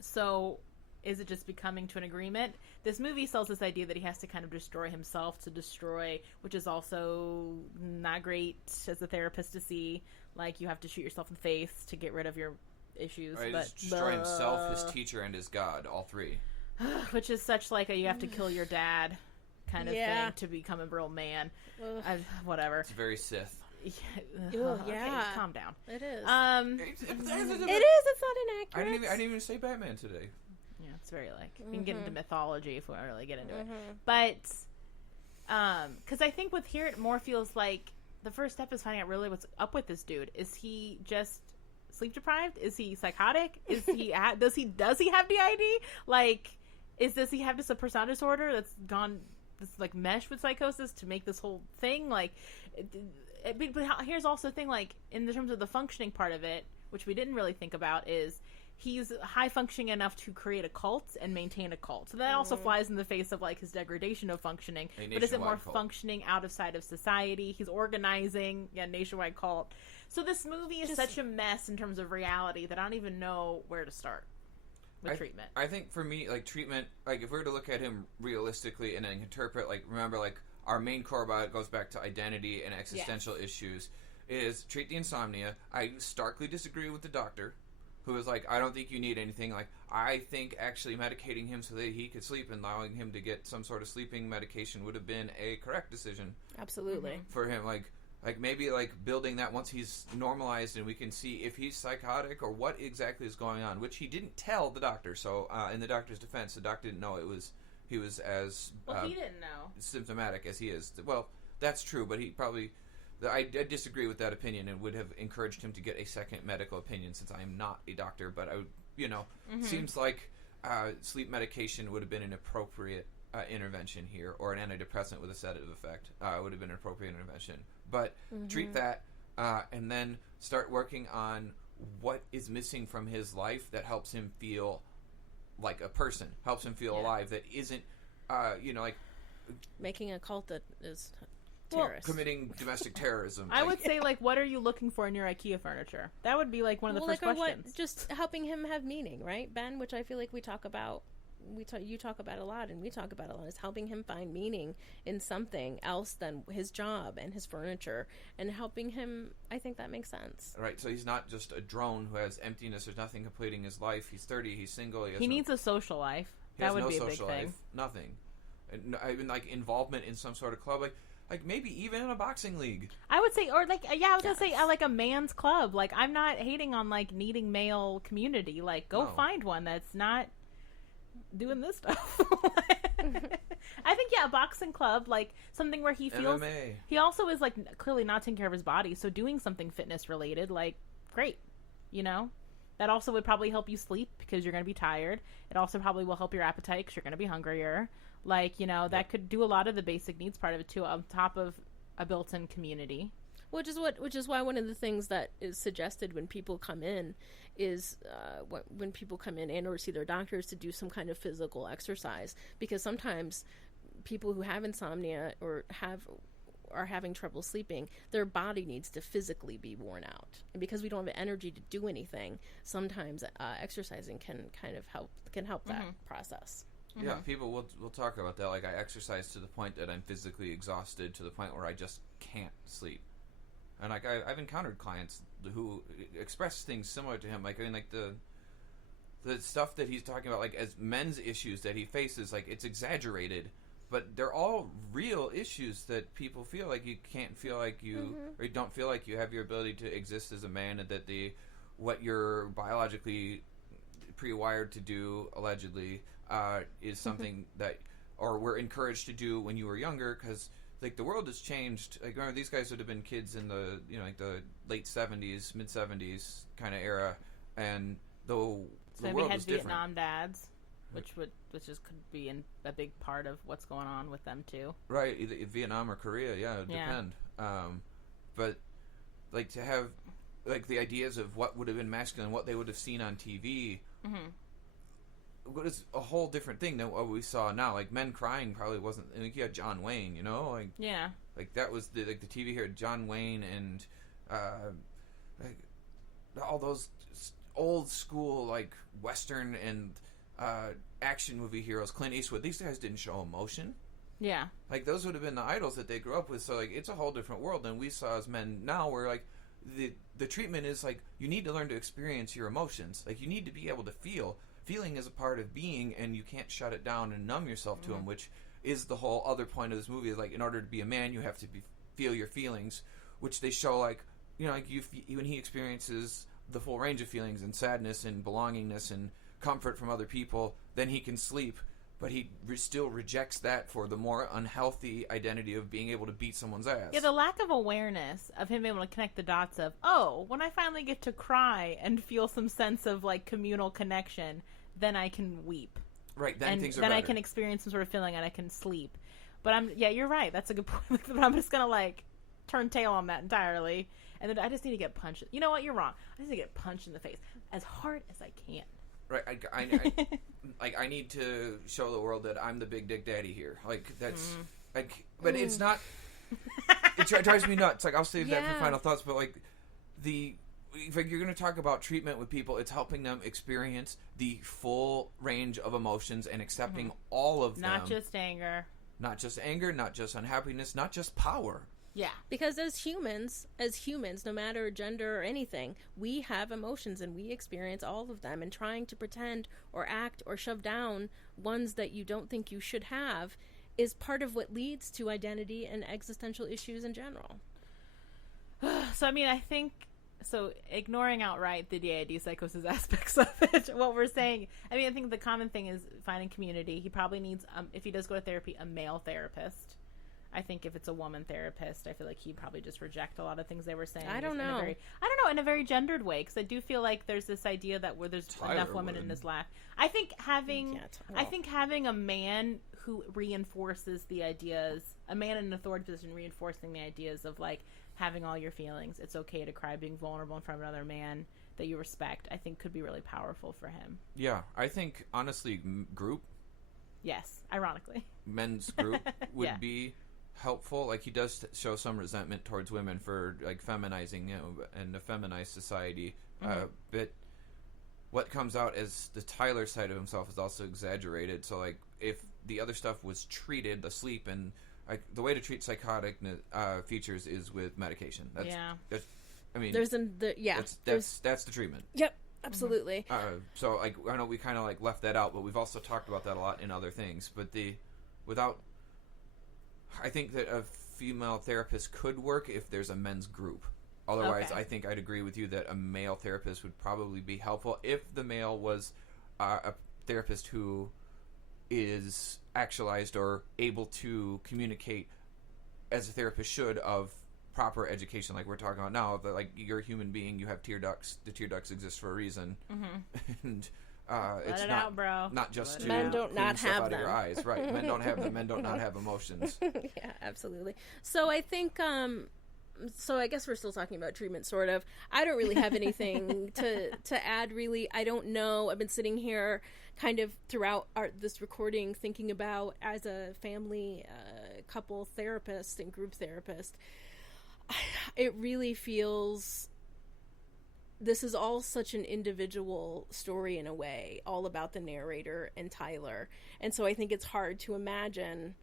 So... is it just becoming to an agreement? This movie sells this idea that he has to kind of destroy himself to destroy, which is also not great as a therapist to see. Like, you have to shoot yourself in the face to get rid of your issues. Right, but destroy himself, his teacher, and his God, all three. Which is such like you have to kill your dad kind of thing to become a real man. Whatever. It's very Sith. Okay, calm down. It is. It is. It's not inaccurate. I didn't even say Batman today. Yeah, it's very, like, we can get into mythology if we really get into it. But, because I think with here, it more feels like the first step is finding out really what's up with this dude. Is he just sleep deprived? Is he psychotic? Is he, does he have DID? Like, does he have just a personality disorder that's gone, this, like, mesh with psychosis to make this whole thing? Like, but here's also the thing, like, in terms of the functioning part of it, which we didn't really think about, is he's high functioning enough to create a cult and maintain a cult. So that also flies in the face of like his degradation of functioning, but isn't more cult. Functioning outside of society. He's organizing a nationwide cult. So this movie is such a mess in terms of reality that I don't even know where to start with treatment. I think for me, like treatment, like if we were to look at him realistically and then interpret, like remember, like our main core about it goes back to identity and existential issues. Is treat the insomnia. I starkly disagree with the doctor, who was like, I don't think you need anything. Like, I think actually medicating him so that he could sleep and allowing him to get some sort of sleeping medication would have been a correct decision. Absolutely. For him, like maybe like building that once he's normalized and we can see if he's psychotic or what exactly is going on, which he didn't tell the doctor. So in the doctor's defense, the doctor didn't know he was as he didn't know symptomatic as he is. Well, that's true, but he probably. I disagree with that opinion and would have encouraged him to get a second medical opinion since I am not a doctor. But seems like sleep medication would have been an appropriate intervention here, or an antidepressant with a sedative effect would have been an appropriate intervention. But treat that and then start working on what is missing from his life that helps him feel like a person, helps him feel alive, that isn't, like making a cult that is... committing domestic terrorism. I would say, like, what are you looking for in your IKEA furniture? That would be, like, one of the first questions. Just helping him have meaning, right, Ben? Which I feel like we talk about, you talk about a lot, and we talk about a lot, is helping him find meaning in something else than his job and his furniture, and helping him, I think that makes sense. Right, so he's not just a drone who has emptiness, there's nothing completing his life. He's 30, he's single. He needs a social life. That would be a big thing. Nothing. And even, like, involvement in some sort of club, like maybe even in a boxing league. I would say, or like, I was gonna say, like a man's club. Like, I'm not hating on like needing male community. Like, go find one that's not doing this stuff. I think a boxing club, like something where he feels MMA. He also is like clearly not taking care of his body, so doing something fitness related, like, great, that also would probably help you sleep because you're gonna be tired. It also probably will help your appetite because you're gonna be hungrier. Like, that could do a lot of the basic needs part of it too, on top of a built-in community. Which is why one of the things that is suggested when people come in is when people come in and or see their doctors, to do some kind of physical exercise, because sometimes people who have insomnia or are having trouble sleeping, their body needs to physically be worn out, and because we don't have energy to do anything, sometimes exercising can kind of help that process. Yeah, people will talk about that. Like, I exercise to the point that I'm physically exhausted, to the point where I just can't sleep. And like I've encountered clients who express things similar to him. Like, I mean, like the stuff that he's talking about, like as men's issues that he faces, like it's exaggerated, but they're all real issues that people feel like you can't feel like you, or you don't feel like you have your ability to exist as a man, and that what you're biologically pre-wired to do, allegedly, is something that, or were encouraged to do when you were younger, because like the world has changed. Like, remember, these guys would have been kids in the like the late 70s, mid 70s kind of era, and the world was different. Vietnam dads, which could be a big part of what's going on with them too. Right, either Vietnam or Korea, it would depend. But like to have like the ideas of what would have been masculine, what they would have seen on TV. Was a whole different thing than what we saw now. Like, men crying probably wasn't. I mean, you had John Wayne, like that was the TV here. John Wayne and like all those old school like Western and action movie heroes. Clint Eastwood. These guys didn't show emotion. Yeah, like those would have been the idols that they grew up with. So like it's a whole different world than we saw as men now. Where like the treatment is like you need to learn to experience your emotions. Like you need to be able to feel. Feeling is a part of being, and you can't shut it down and numb yourself to them, which is the whole other point of this movie. Is like, in order to be a man, you have to feel your feelings, which they show like, like when he experiences the full range of feelings and sadness and belongingness and comfort from other people, then he can sleep. But he still rejects that for the more unhealthy identity of being able to beat someone's ass. Yeah, the lack of awareness of him being able to connect the dots of, when I finally get to cry and feel some sense of like communal connection, then I can weep. Right, then things are better. Then better. I can experience some sort of feeling and I can sleep. But you're right, that's a good point. But I'm just going to like turn tail on that entirely and then I just need to get punched. You know what? You're wrong. I just need to get punched in the face as hard as I can. Right, I need to show the world that I'm the big dick daddy here. Like, that's, like, but it's not, it drives me nuts. Like, I'll save that for final thoughts, but, like, if you're going to talk about treatment with people, it's helping them experience the full range of emotions and accepting all of them. Not just anger. Not just anger, not just unhappiness, not just power. Yeah. Because as humans, no matter gender or anything, we have emotions and we experience all of them. And trying to pretend or act or shove down ones that you don't think you should have is part of what leads to identity and existential issues in general. So, I mean, I think, so ignoring outright the DID psychosis aspects of it, what we're saying, I mean, I think the common thing is finding community. He probably needs, if he does go to therapy, a male therapist. I think if it's a woman therapist, I feel like he'd probably just reject a lot of things they were saying. I don't know, in a very gendered way, because I do feel like there's this idea that where there's enough women in his life. I think having a man who reinforces the ideas, a man in an authority position reinforcing the ideas of, like, having all your feelings, it's okay to cry, being vulnerable in front of another man that you respect, I think could be really powerful for him. Yeah, I think, honestly, group. Yes, ironically. Men's group would be helpful. Like, he does show some resentment towards women for, like, feminizing, and a feminized society. But what comes out as the Tyler side of himself is also exaggerated. So, like, if the other stuff was treated, the sleep and, like, the way to treat psychotic features is with medication. That's I mean, that's the treatment. Yep. Absolutely. So, like, I know we kind of, like, left that out, but we've also talked about that a lot in other things. But I think that a female therapist could work if there's a men's group. Otherwise, I think I'd agree with you that a male therapist would probably be helpful if the male was a therapist who is actualized or able to communicate as a therapist should of proper education, like we're talking about now. That, like, you're a human being, you have tear ducts. The tear ducts exist for a reason, and it's not just to men don't not have out them. Of your eyes, right? Men don't have them. Men don't not have emotions. Yeah, absolutely. So I think. So I guess we're still talking about treatment, sort of. I don't really have anything to add, really. I don't know. I've been sitting here kind of throughout this recording thinking about, as a family couple therapist and group therapist, it really feels this is all such an individual story in a way, all about the narrator and Tyler. And so I think it's hard to imagine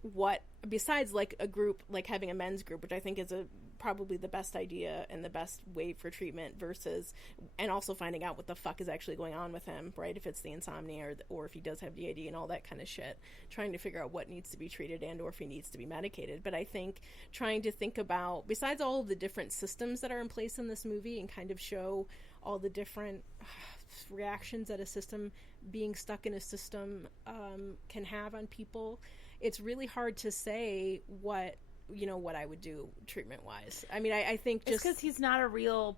what, besides, like, a group, like having a men's group, which I think is probably the best idea and the best way for treatment, versus, and also finding out what the fuck is actually going on with him, right? If it's the insomnia or if he does have DID and all that kind of shit, trying to figure out what needs to be treated and or if he needs to be medicated. But I think trying to think about, besides all of the different systems that are in place in this movie, and kind of show all the different reactions that a system, being stuck in a system, can have on people, it's really hard to say what I would do treatment wise. I mean, I think just because he's not a real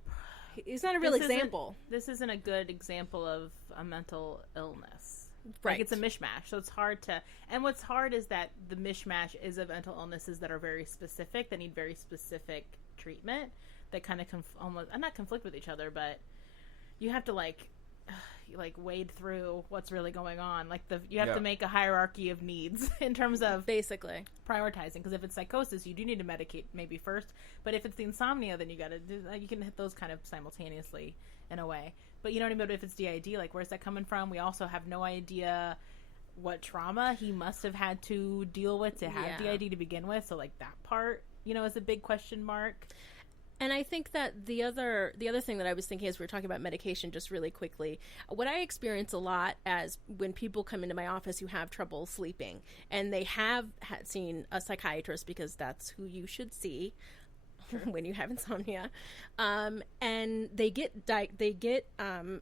example. This isn't a good example of a mental illness. Right. Like, it's a mishmash. So it's hard to, and what's hard is that the mishmash is of mental illnesses that are very specific, that need very specific treatment, that kind of almost, not conflict with each other, but you have to, like wade through what's really going on. Like, you have to make a hierarchy of needs in terms of basically prioritizing. Because if it's psychosis, you do need to medicate maybe first. But if it's the insomnia, then you can hit those kind of simultaneously in a way. But you know what I mean? But if it's DID, like, where's that coming from? We also have no idea what trauma he must have had to deal with to have DID to begin with. So, like, that part, is a big question mark. And I think that the other thing that I was thinking as we were talking about medication, just really quickly, what I experience a lot as when people come into my office who have trouble sleeping, and they have seen a psychiatrist, because that's who you should see when you have insomnia, and they get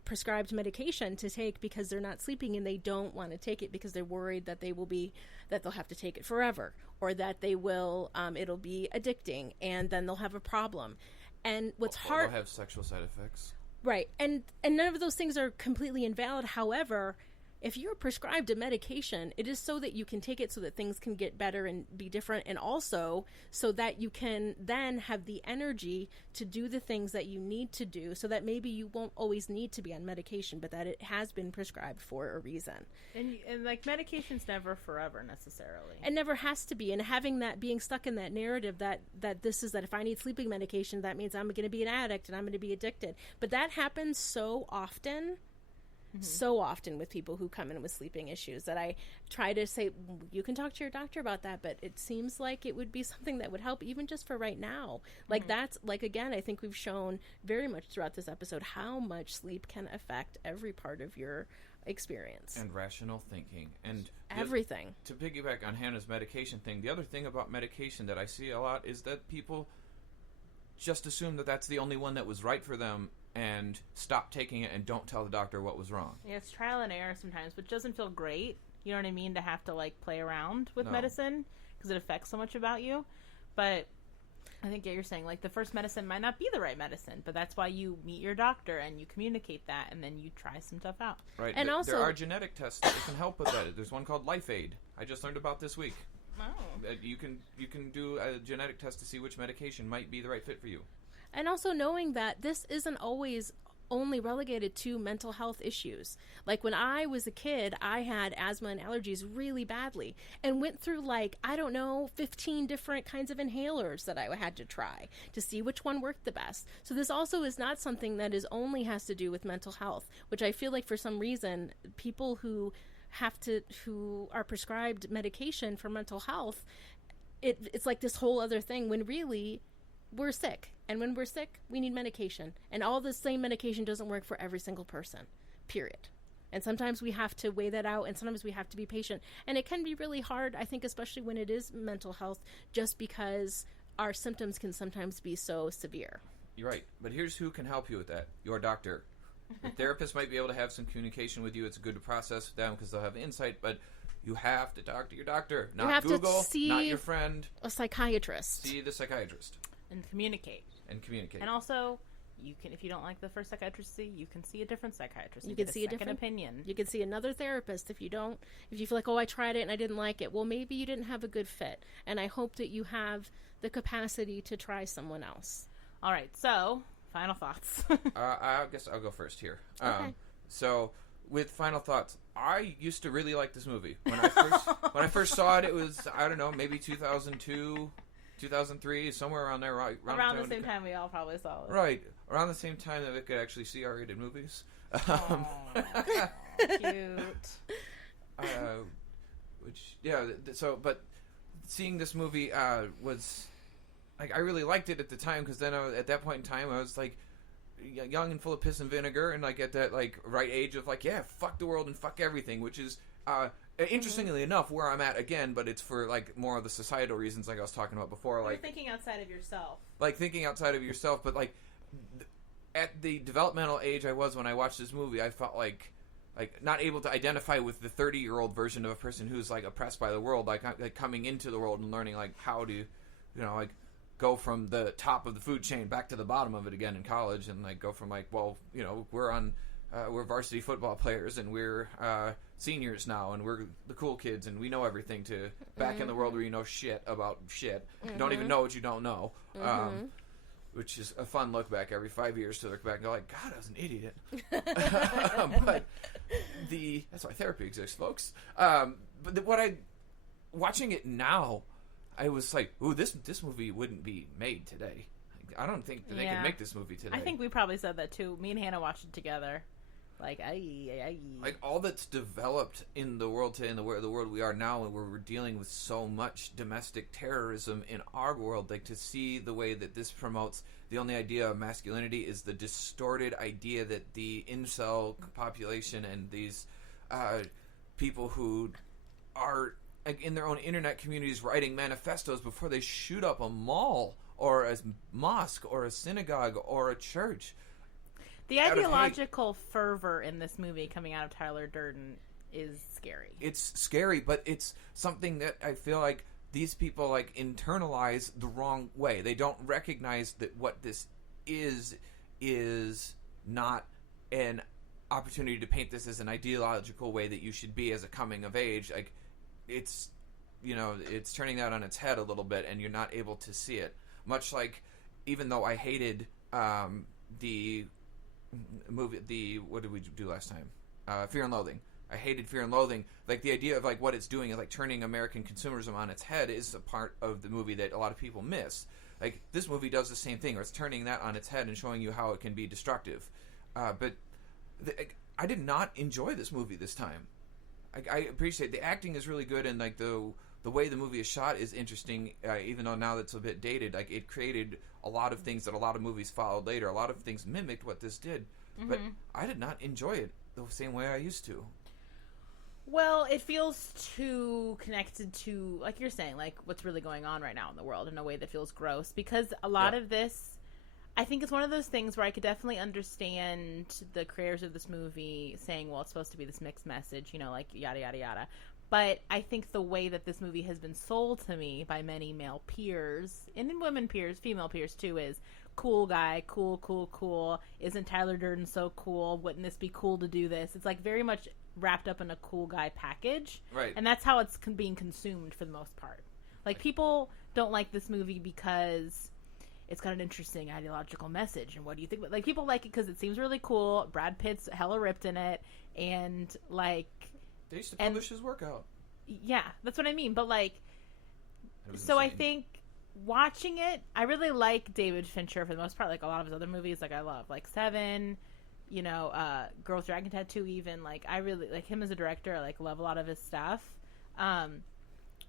prescribed medication to take because they're not sleeping, and they don't want to take it because they're worried that they'll have to take it forever, or that they will it'll be addicting, and then they'll have a problem. And what's hard, they'll have sexual side effects, right? And none of those things are completely invalid. However, if you're prescribed a medication, it is so that you can take it so that things can get better and be different, and also so that you can then have the energy to do the things that you need to do, so that maybe you won't always need to be on medication, but that it has been prescribed for a reason. And like, medication's never forever necessarily. It never has to be. And having that, being stuck in that narrative that this is, that if I need sleeping medication, that means I'm going to be an addict and I'm going to be addicted. But that happens so often. So often with people who come in with sleeping issues, that I try to say, you can talk to your doctor about that, but it seems like it would be something that would help even just for right now. Like, that's, like, again, I think we've shown very much throughout this episode how much sleep can affect every part of your experience. And rational thinking. And everything. To piggyback on Hannah's medication thing, the other thing about medication that I see a lot is that people just assume that that's the only one that was right for them, and stop taking it and don't tell the doctor what was wrong. Yeah, it's trial and error sometimes, which doesn't feel great. You know what I mean? To have to, like, play around with medicine because it affects so much about you. But I think, yeah, you're saying, like, the first medicine might not be the right medicine, but that's why you meet your doctor and you communicate that, and then you try some stuff out. Right. And also, there are genetic tests that can help with that. There's one called Life Aid. I just learned about this week. Oh. You can do a genetic test to see which medication might be the right fit for you. And also knowing that this isn't always only relegated to mental health issues. Like, when I was a kid, I had asthma and allergies really badly and went through, like, I don't know, 15 different kinds of inhalers that I had to try to see which one worked the best. So this also is not something that is only has to do with mental health, which I feel like for some reason people who are prescribed medication for mental health, it's like this whole other thing, when really we're sick. And when we're sick, we need medication. And all the same medication doesn't work for every single person, period. And sometimes we have to weigh that out, and sometimes we have to be patient. And it can be really hard, I think, especially when it is mental health, just because our symptoms can sometimes be so severe. You're right. But here's who can help you with that. Your doctor. The therapist might be able to have some communication with you. It's good to process with them because they'll have insight, but you have to talk to your doctor, not you have Google, to see not your friend. A psychiatrist. See the psychiatrist. And communicate. And also, you can, if you don't like the first psychiatrist you see, you can see a different psychiatrist. You can see a second different opinion. You can see another therapist if you feel like, oh, I tried it and I didn't like it. Well, maybe you didn't have a good fit. And I hope that you have the capacity to try someone else. All right. So, final thoughts. I guess I'll go first here. Okay. So, with final thoughts, I used to really like this movie. When I first saw it, it was, I don't know, maybe 2002, 2003, somewhere around there. Around the same time we all probably saw it. Right. Around the same time that we could actually see R-rated movies. Cute. But seeing this movie was, like, I really liked it at the time, because then at that point in time I was, like, young and full of piss and vinegar, and, like, at that, like, right age of, like, yeah, fuck the world and fuck everything, which is interestingly enough where I'm at again, but it's for, like, more of the societal reasons, like I was talking about before. You're like thinking outside of yourself. Like, thinking outside of yourself, but, like, at the developmental age I was when I watched this movie, I felt like not able to identify with the 30-year-old version of a person who's, like, oppressed by the world, like coming into the world and learning, like, how to, like, go from the top of the food chain back to the bottom of it again in college, and, like, go from, like, well, we're varsity football players, and we're seniors now, and we're the cool kids, and we know everything, to back in the world where you know shit about shit. You don't even know what you don't know. Which is a fun look back every 5 years to look back and go, like, God, I was an idiot. But that's why therapy exists, folks. Watching it now, I was like, ooh, this movie wouldn't be made today. I don't think that they could make this movie today. I think we probably said that too. Me and Hannah watched it together. Like, like, all that's developed in the world today, in the world we are now, where we're dealing with so much domestic terrorism in our world, like, to see the way that this promotes the only idea of masculinity is the distorted idea that the incel population and these people who are, like, in their own internet communities writing manifestos before they shoot up a mall or a mosque or a synagogue or a church. The ideological fervor in this movie coming out of Tyler Durden is scary. It's scary, but it's something that I feel like these people, like, internalize the wrong way. They don't recognize that what this is not an opportunity to paint this as an ideological way that you should be as a coming of age, like it's it's turning that on its head a little bit, and you're not able to see it. Much like, even though I hated the movie, what did we do last time? Fear and Loathing. I hated Fear and Loathing. Like, the idea of, like, what it's doing is, like, turning American consumerism on its head is a part of the movie that a lot of people miss. Like, this movie does the same thing, or it's turning that on its head and showing you how it can be destructive. But I did not enjoy this movie this time. I appreciate the acting is really good, and, like, the way the movie is shot is interesting, even though now that's a bit dated. Like, it created a lot of things that a lot of movies followed later. A lot of things mimicked what this did. Mm-hmm. But I did not enjoy it the same way I used to. Well, it feels too connected to, like you're saying, like what's really going on right now in the world in a way that feels gross. Because a lot of this, I think it's one of those things where I could definitely understand the creators of this movie saying, well, it's supposed to be this mixed message, like yada, yada, yada. But I think the way that this movie has been sold to me by many male peers, and in women peers, female peers too, is cool guy, cool, cool, cool. Isn't Tyler Durden so cool? Wouldn't this be cool to do this? It's like very much wrapped up in a cool guy package. Right. And that's how it's being consumed for the most part. Like, people don't like this movie because it's got an interesting ideological message. And what do you think? Like, people like it because it seems really cool. Brad Pitt's hella ripped in it. And, like... They used to publish his workout. Yeah, that's what I mean. But, like... So insane. I think watching it, I really like David Fincher for the most part. Like, a lot of his other movies, like, I love. Like, Seven... Girl's Dragon Tattoo, even, like, I really like him as a director. I, like, love a lot of his stuff. And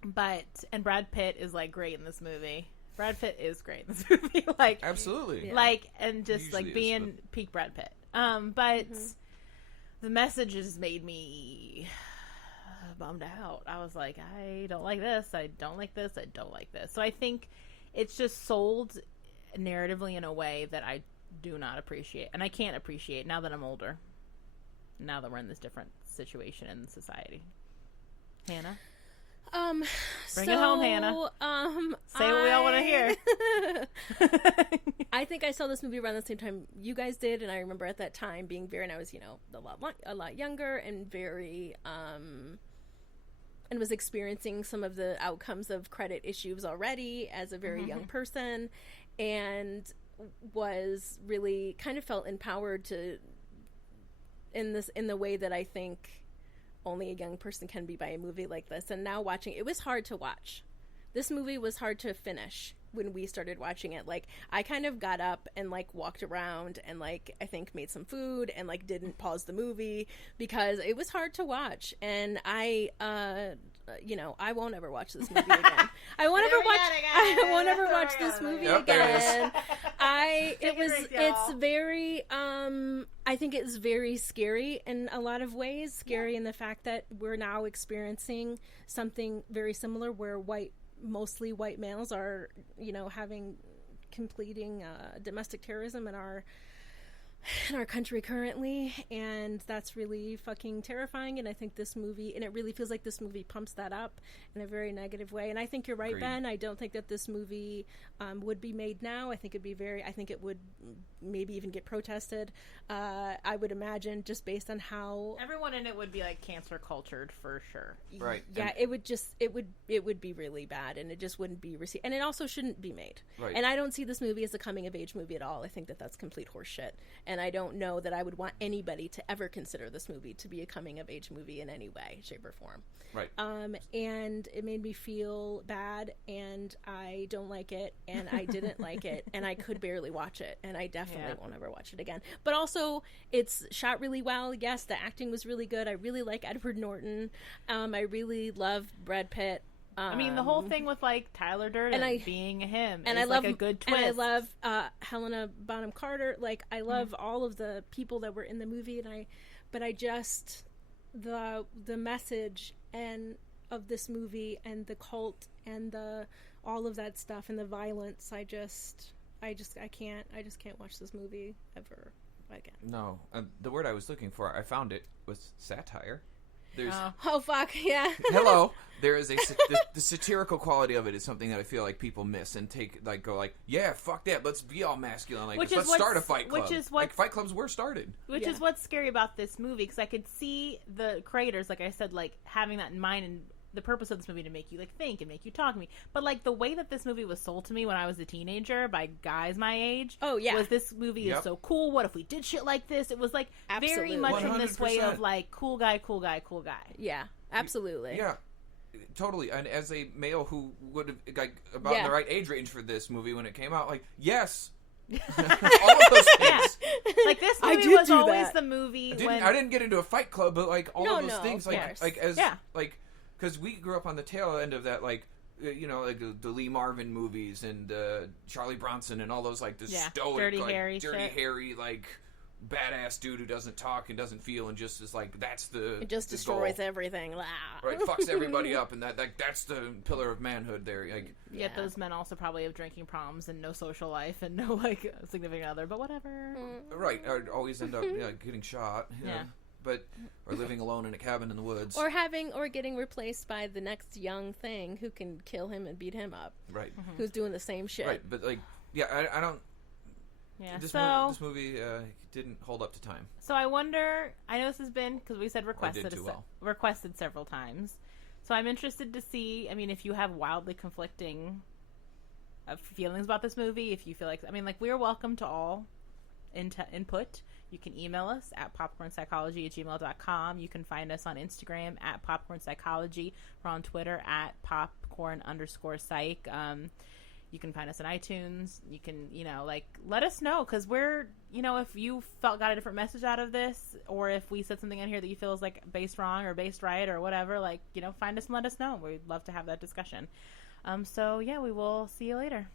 Brad Pitt is, like, great in this movie. Brad Pitt is great in this movie. Like, absolutely. Like, and just, like, being peak Brad Pitt. But the messages made me bummed out. I was like, I don't like this. I don't like this. I don't like this. So I think it's just sold narratively in a way that I do not appreciate, and I can't appreciate now that I'm older, now that we're in this different situation in society. Hannah, bring it home, Hannah. Say what we all want to hear. I think I saw this movie around the same time you guys did, and I remember at that time being very, and I was a lot younger and very and was experiencing some of the outcomes of credit issues already as a very young person, and was really kind of felt empowered to in the way that I think only a young person can be by a movie like this. And now watching it was hard to watch. This movie was hard to finish when we started watching it. Like, I kind of got up and, like, walked around and, like, I think made some food and, like, didn't pause the movie because it was hard to watch. And I won't ever watch this movie again. I won't ever watch this movie again. It's very, I think it's very scary in a lot of ways. Scary in the fact that we're now experiencing something very similar where mostly white males are, completing domestic terrorism in our country currently, and that's really fucking terrifying. And I think this movie, and it really feels like this movie pumps that up in a very negative way. And I think you're right, Agreed. Ben. I don't think that this movie would be made now. I think it would maybe even get protested. I would imagine, just based on how everyone in it would be, like, cancer cultured for sure. Right. Yeah, it would be really bad, and it just wouldn't be received, and it also shouldn't be made. Right. And I don't see this movie as a coming of age movie at all. I think that that's complete horseshit. And I don't know that I would want anybody to ever consider this movie to be a coming-of-age movie in any way, shape, or form. Right. And it made me feel bad, and I don't like it, and I didn't like it, and I could barely watch it, and I definitely won't ever watch it again. But also, it's shot really well. Yes, the acting was really good. I really like Edward Norton. I really love Brad Pitt. I mean, the whole thing with, like, Tyler Durden being him is, like, a good twist. And I love Helena Bonham Carter. Like, I love all of the people that were in the movie, but I just the message and of this movie and the cult and all of that stuff and the violence. I can't watch this movie ever again. No, the word I was looking for, I found it, was satire. There's oh fuck, yeah. hello. There is the satirical quality of it is something that I feel like people miss and go yeah, fuck that. Let's be all masculine. Like, let's start a fight club. Which is what fight clubs were started. Which is what's scary about this movie, because I could see the creators, like I said, like having that in mind, and the purpose of this movie to make you like think and make you talk to me. But like the way that this movie was sold to me when I was a teenager by guys my age, was this movie is so cool. What if we did shit like this? It was like very much 100%. in this way of like cool guy, cool guy, cool guy. Yeah, absolutely. Yeah. Totally, and as a male who would have like about in the right age range for this movie when it came out, like yes, all of those things. Like this movie was always the movie. I didn't get into a fight club, but like all of those things, of because we grew up on the tail end of that, like like the Lee Marvin movies and Charlie Bronson and all those like the stoic, Dirty like, Harry, like badass dude who doesn't talk and doesn't feel and just is like that's the it just the destroys goal. Everything. Right, fucks everybody up, and that's the pillar of manhood there. Like, yet those men also probably have drinking problems and no social life and no like significant other, but whatever. Right, or always end up getting shot. But or living alone in a cabin in the woods, or getting replaced by the next young thing who can kill him and beat him up. Right, who's doing the same shit. Right, but like I don't. Yeah, this movie didn't hold up to time. So I wonder. I know this has been because we said requested several times. So I'm interested to see. I mean, if you have wildly conflicting feelings about this movie, if you feel like, we're welcome to all input. You can email us at popcornpsychology@gmail.com. You can find us on Instagram at popcornpsychology. We're on Twitter at popcorn_psych. You can find us on iTunes. You can, let us know, because we're, if you got a different message out of this, or if we said something in here that you feel is like based wrong or based right or whatever, find us and let us know. We'd love to have that discussion. So yeah, we will see you later.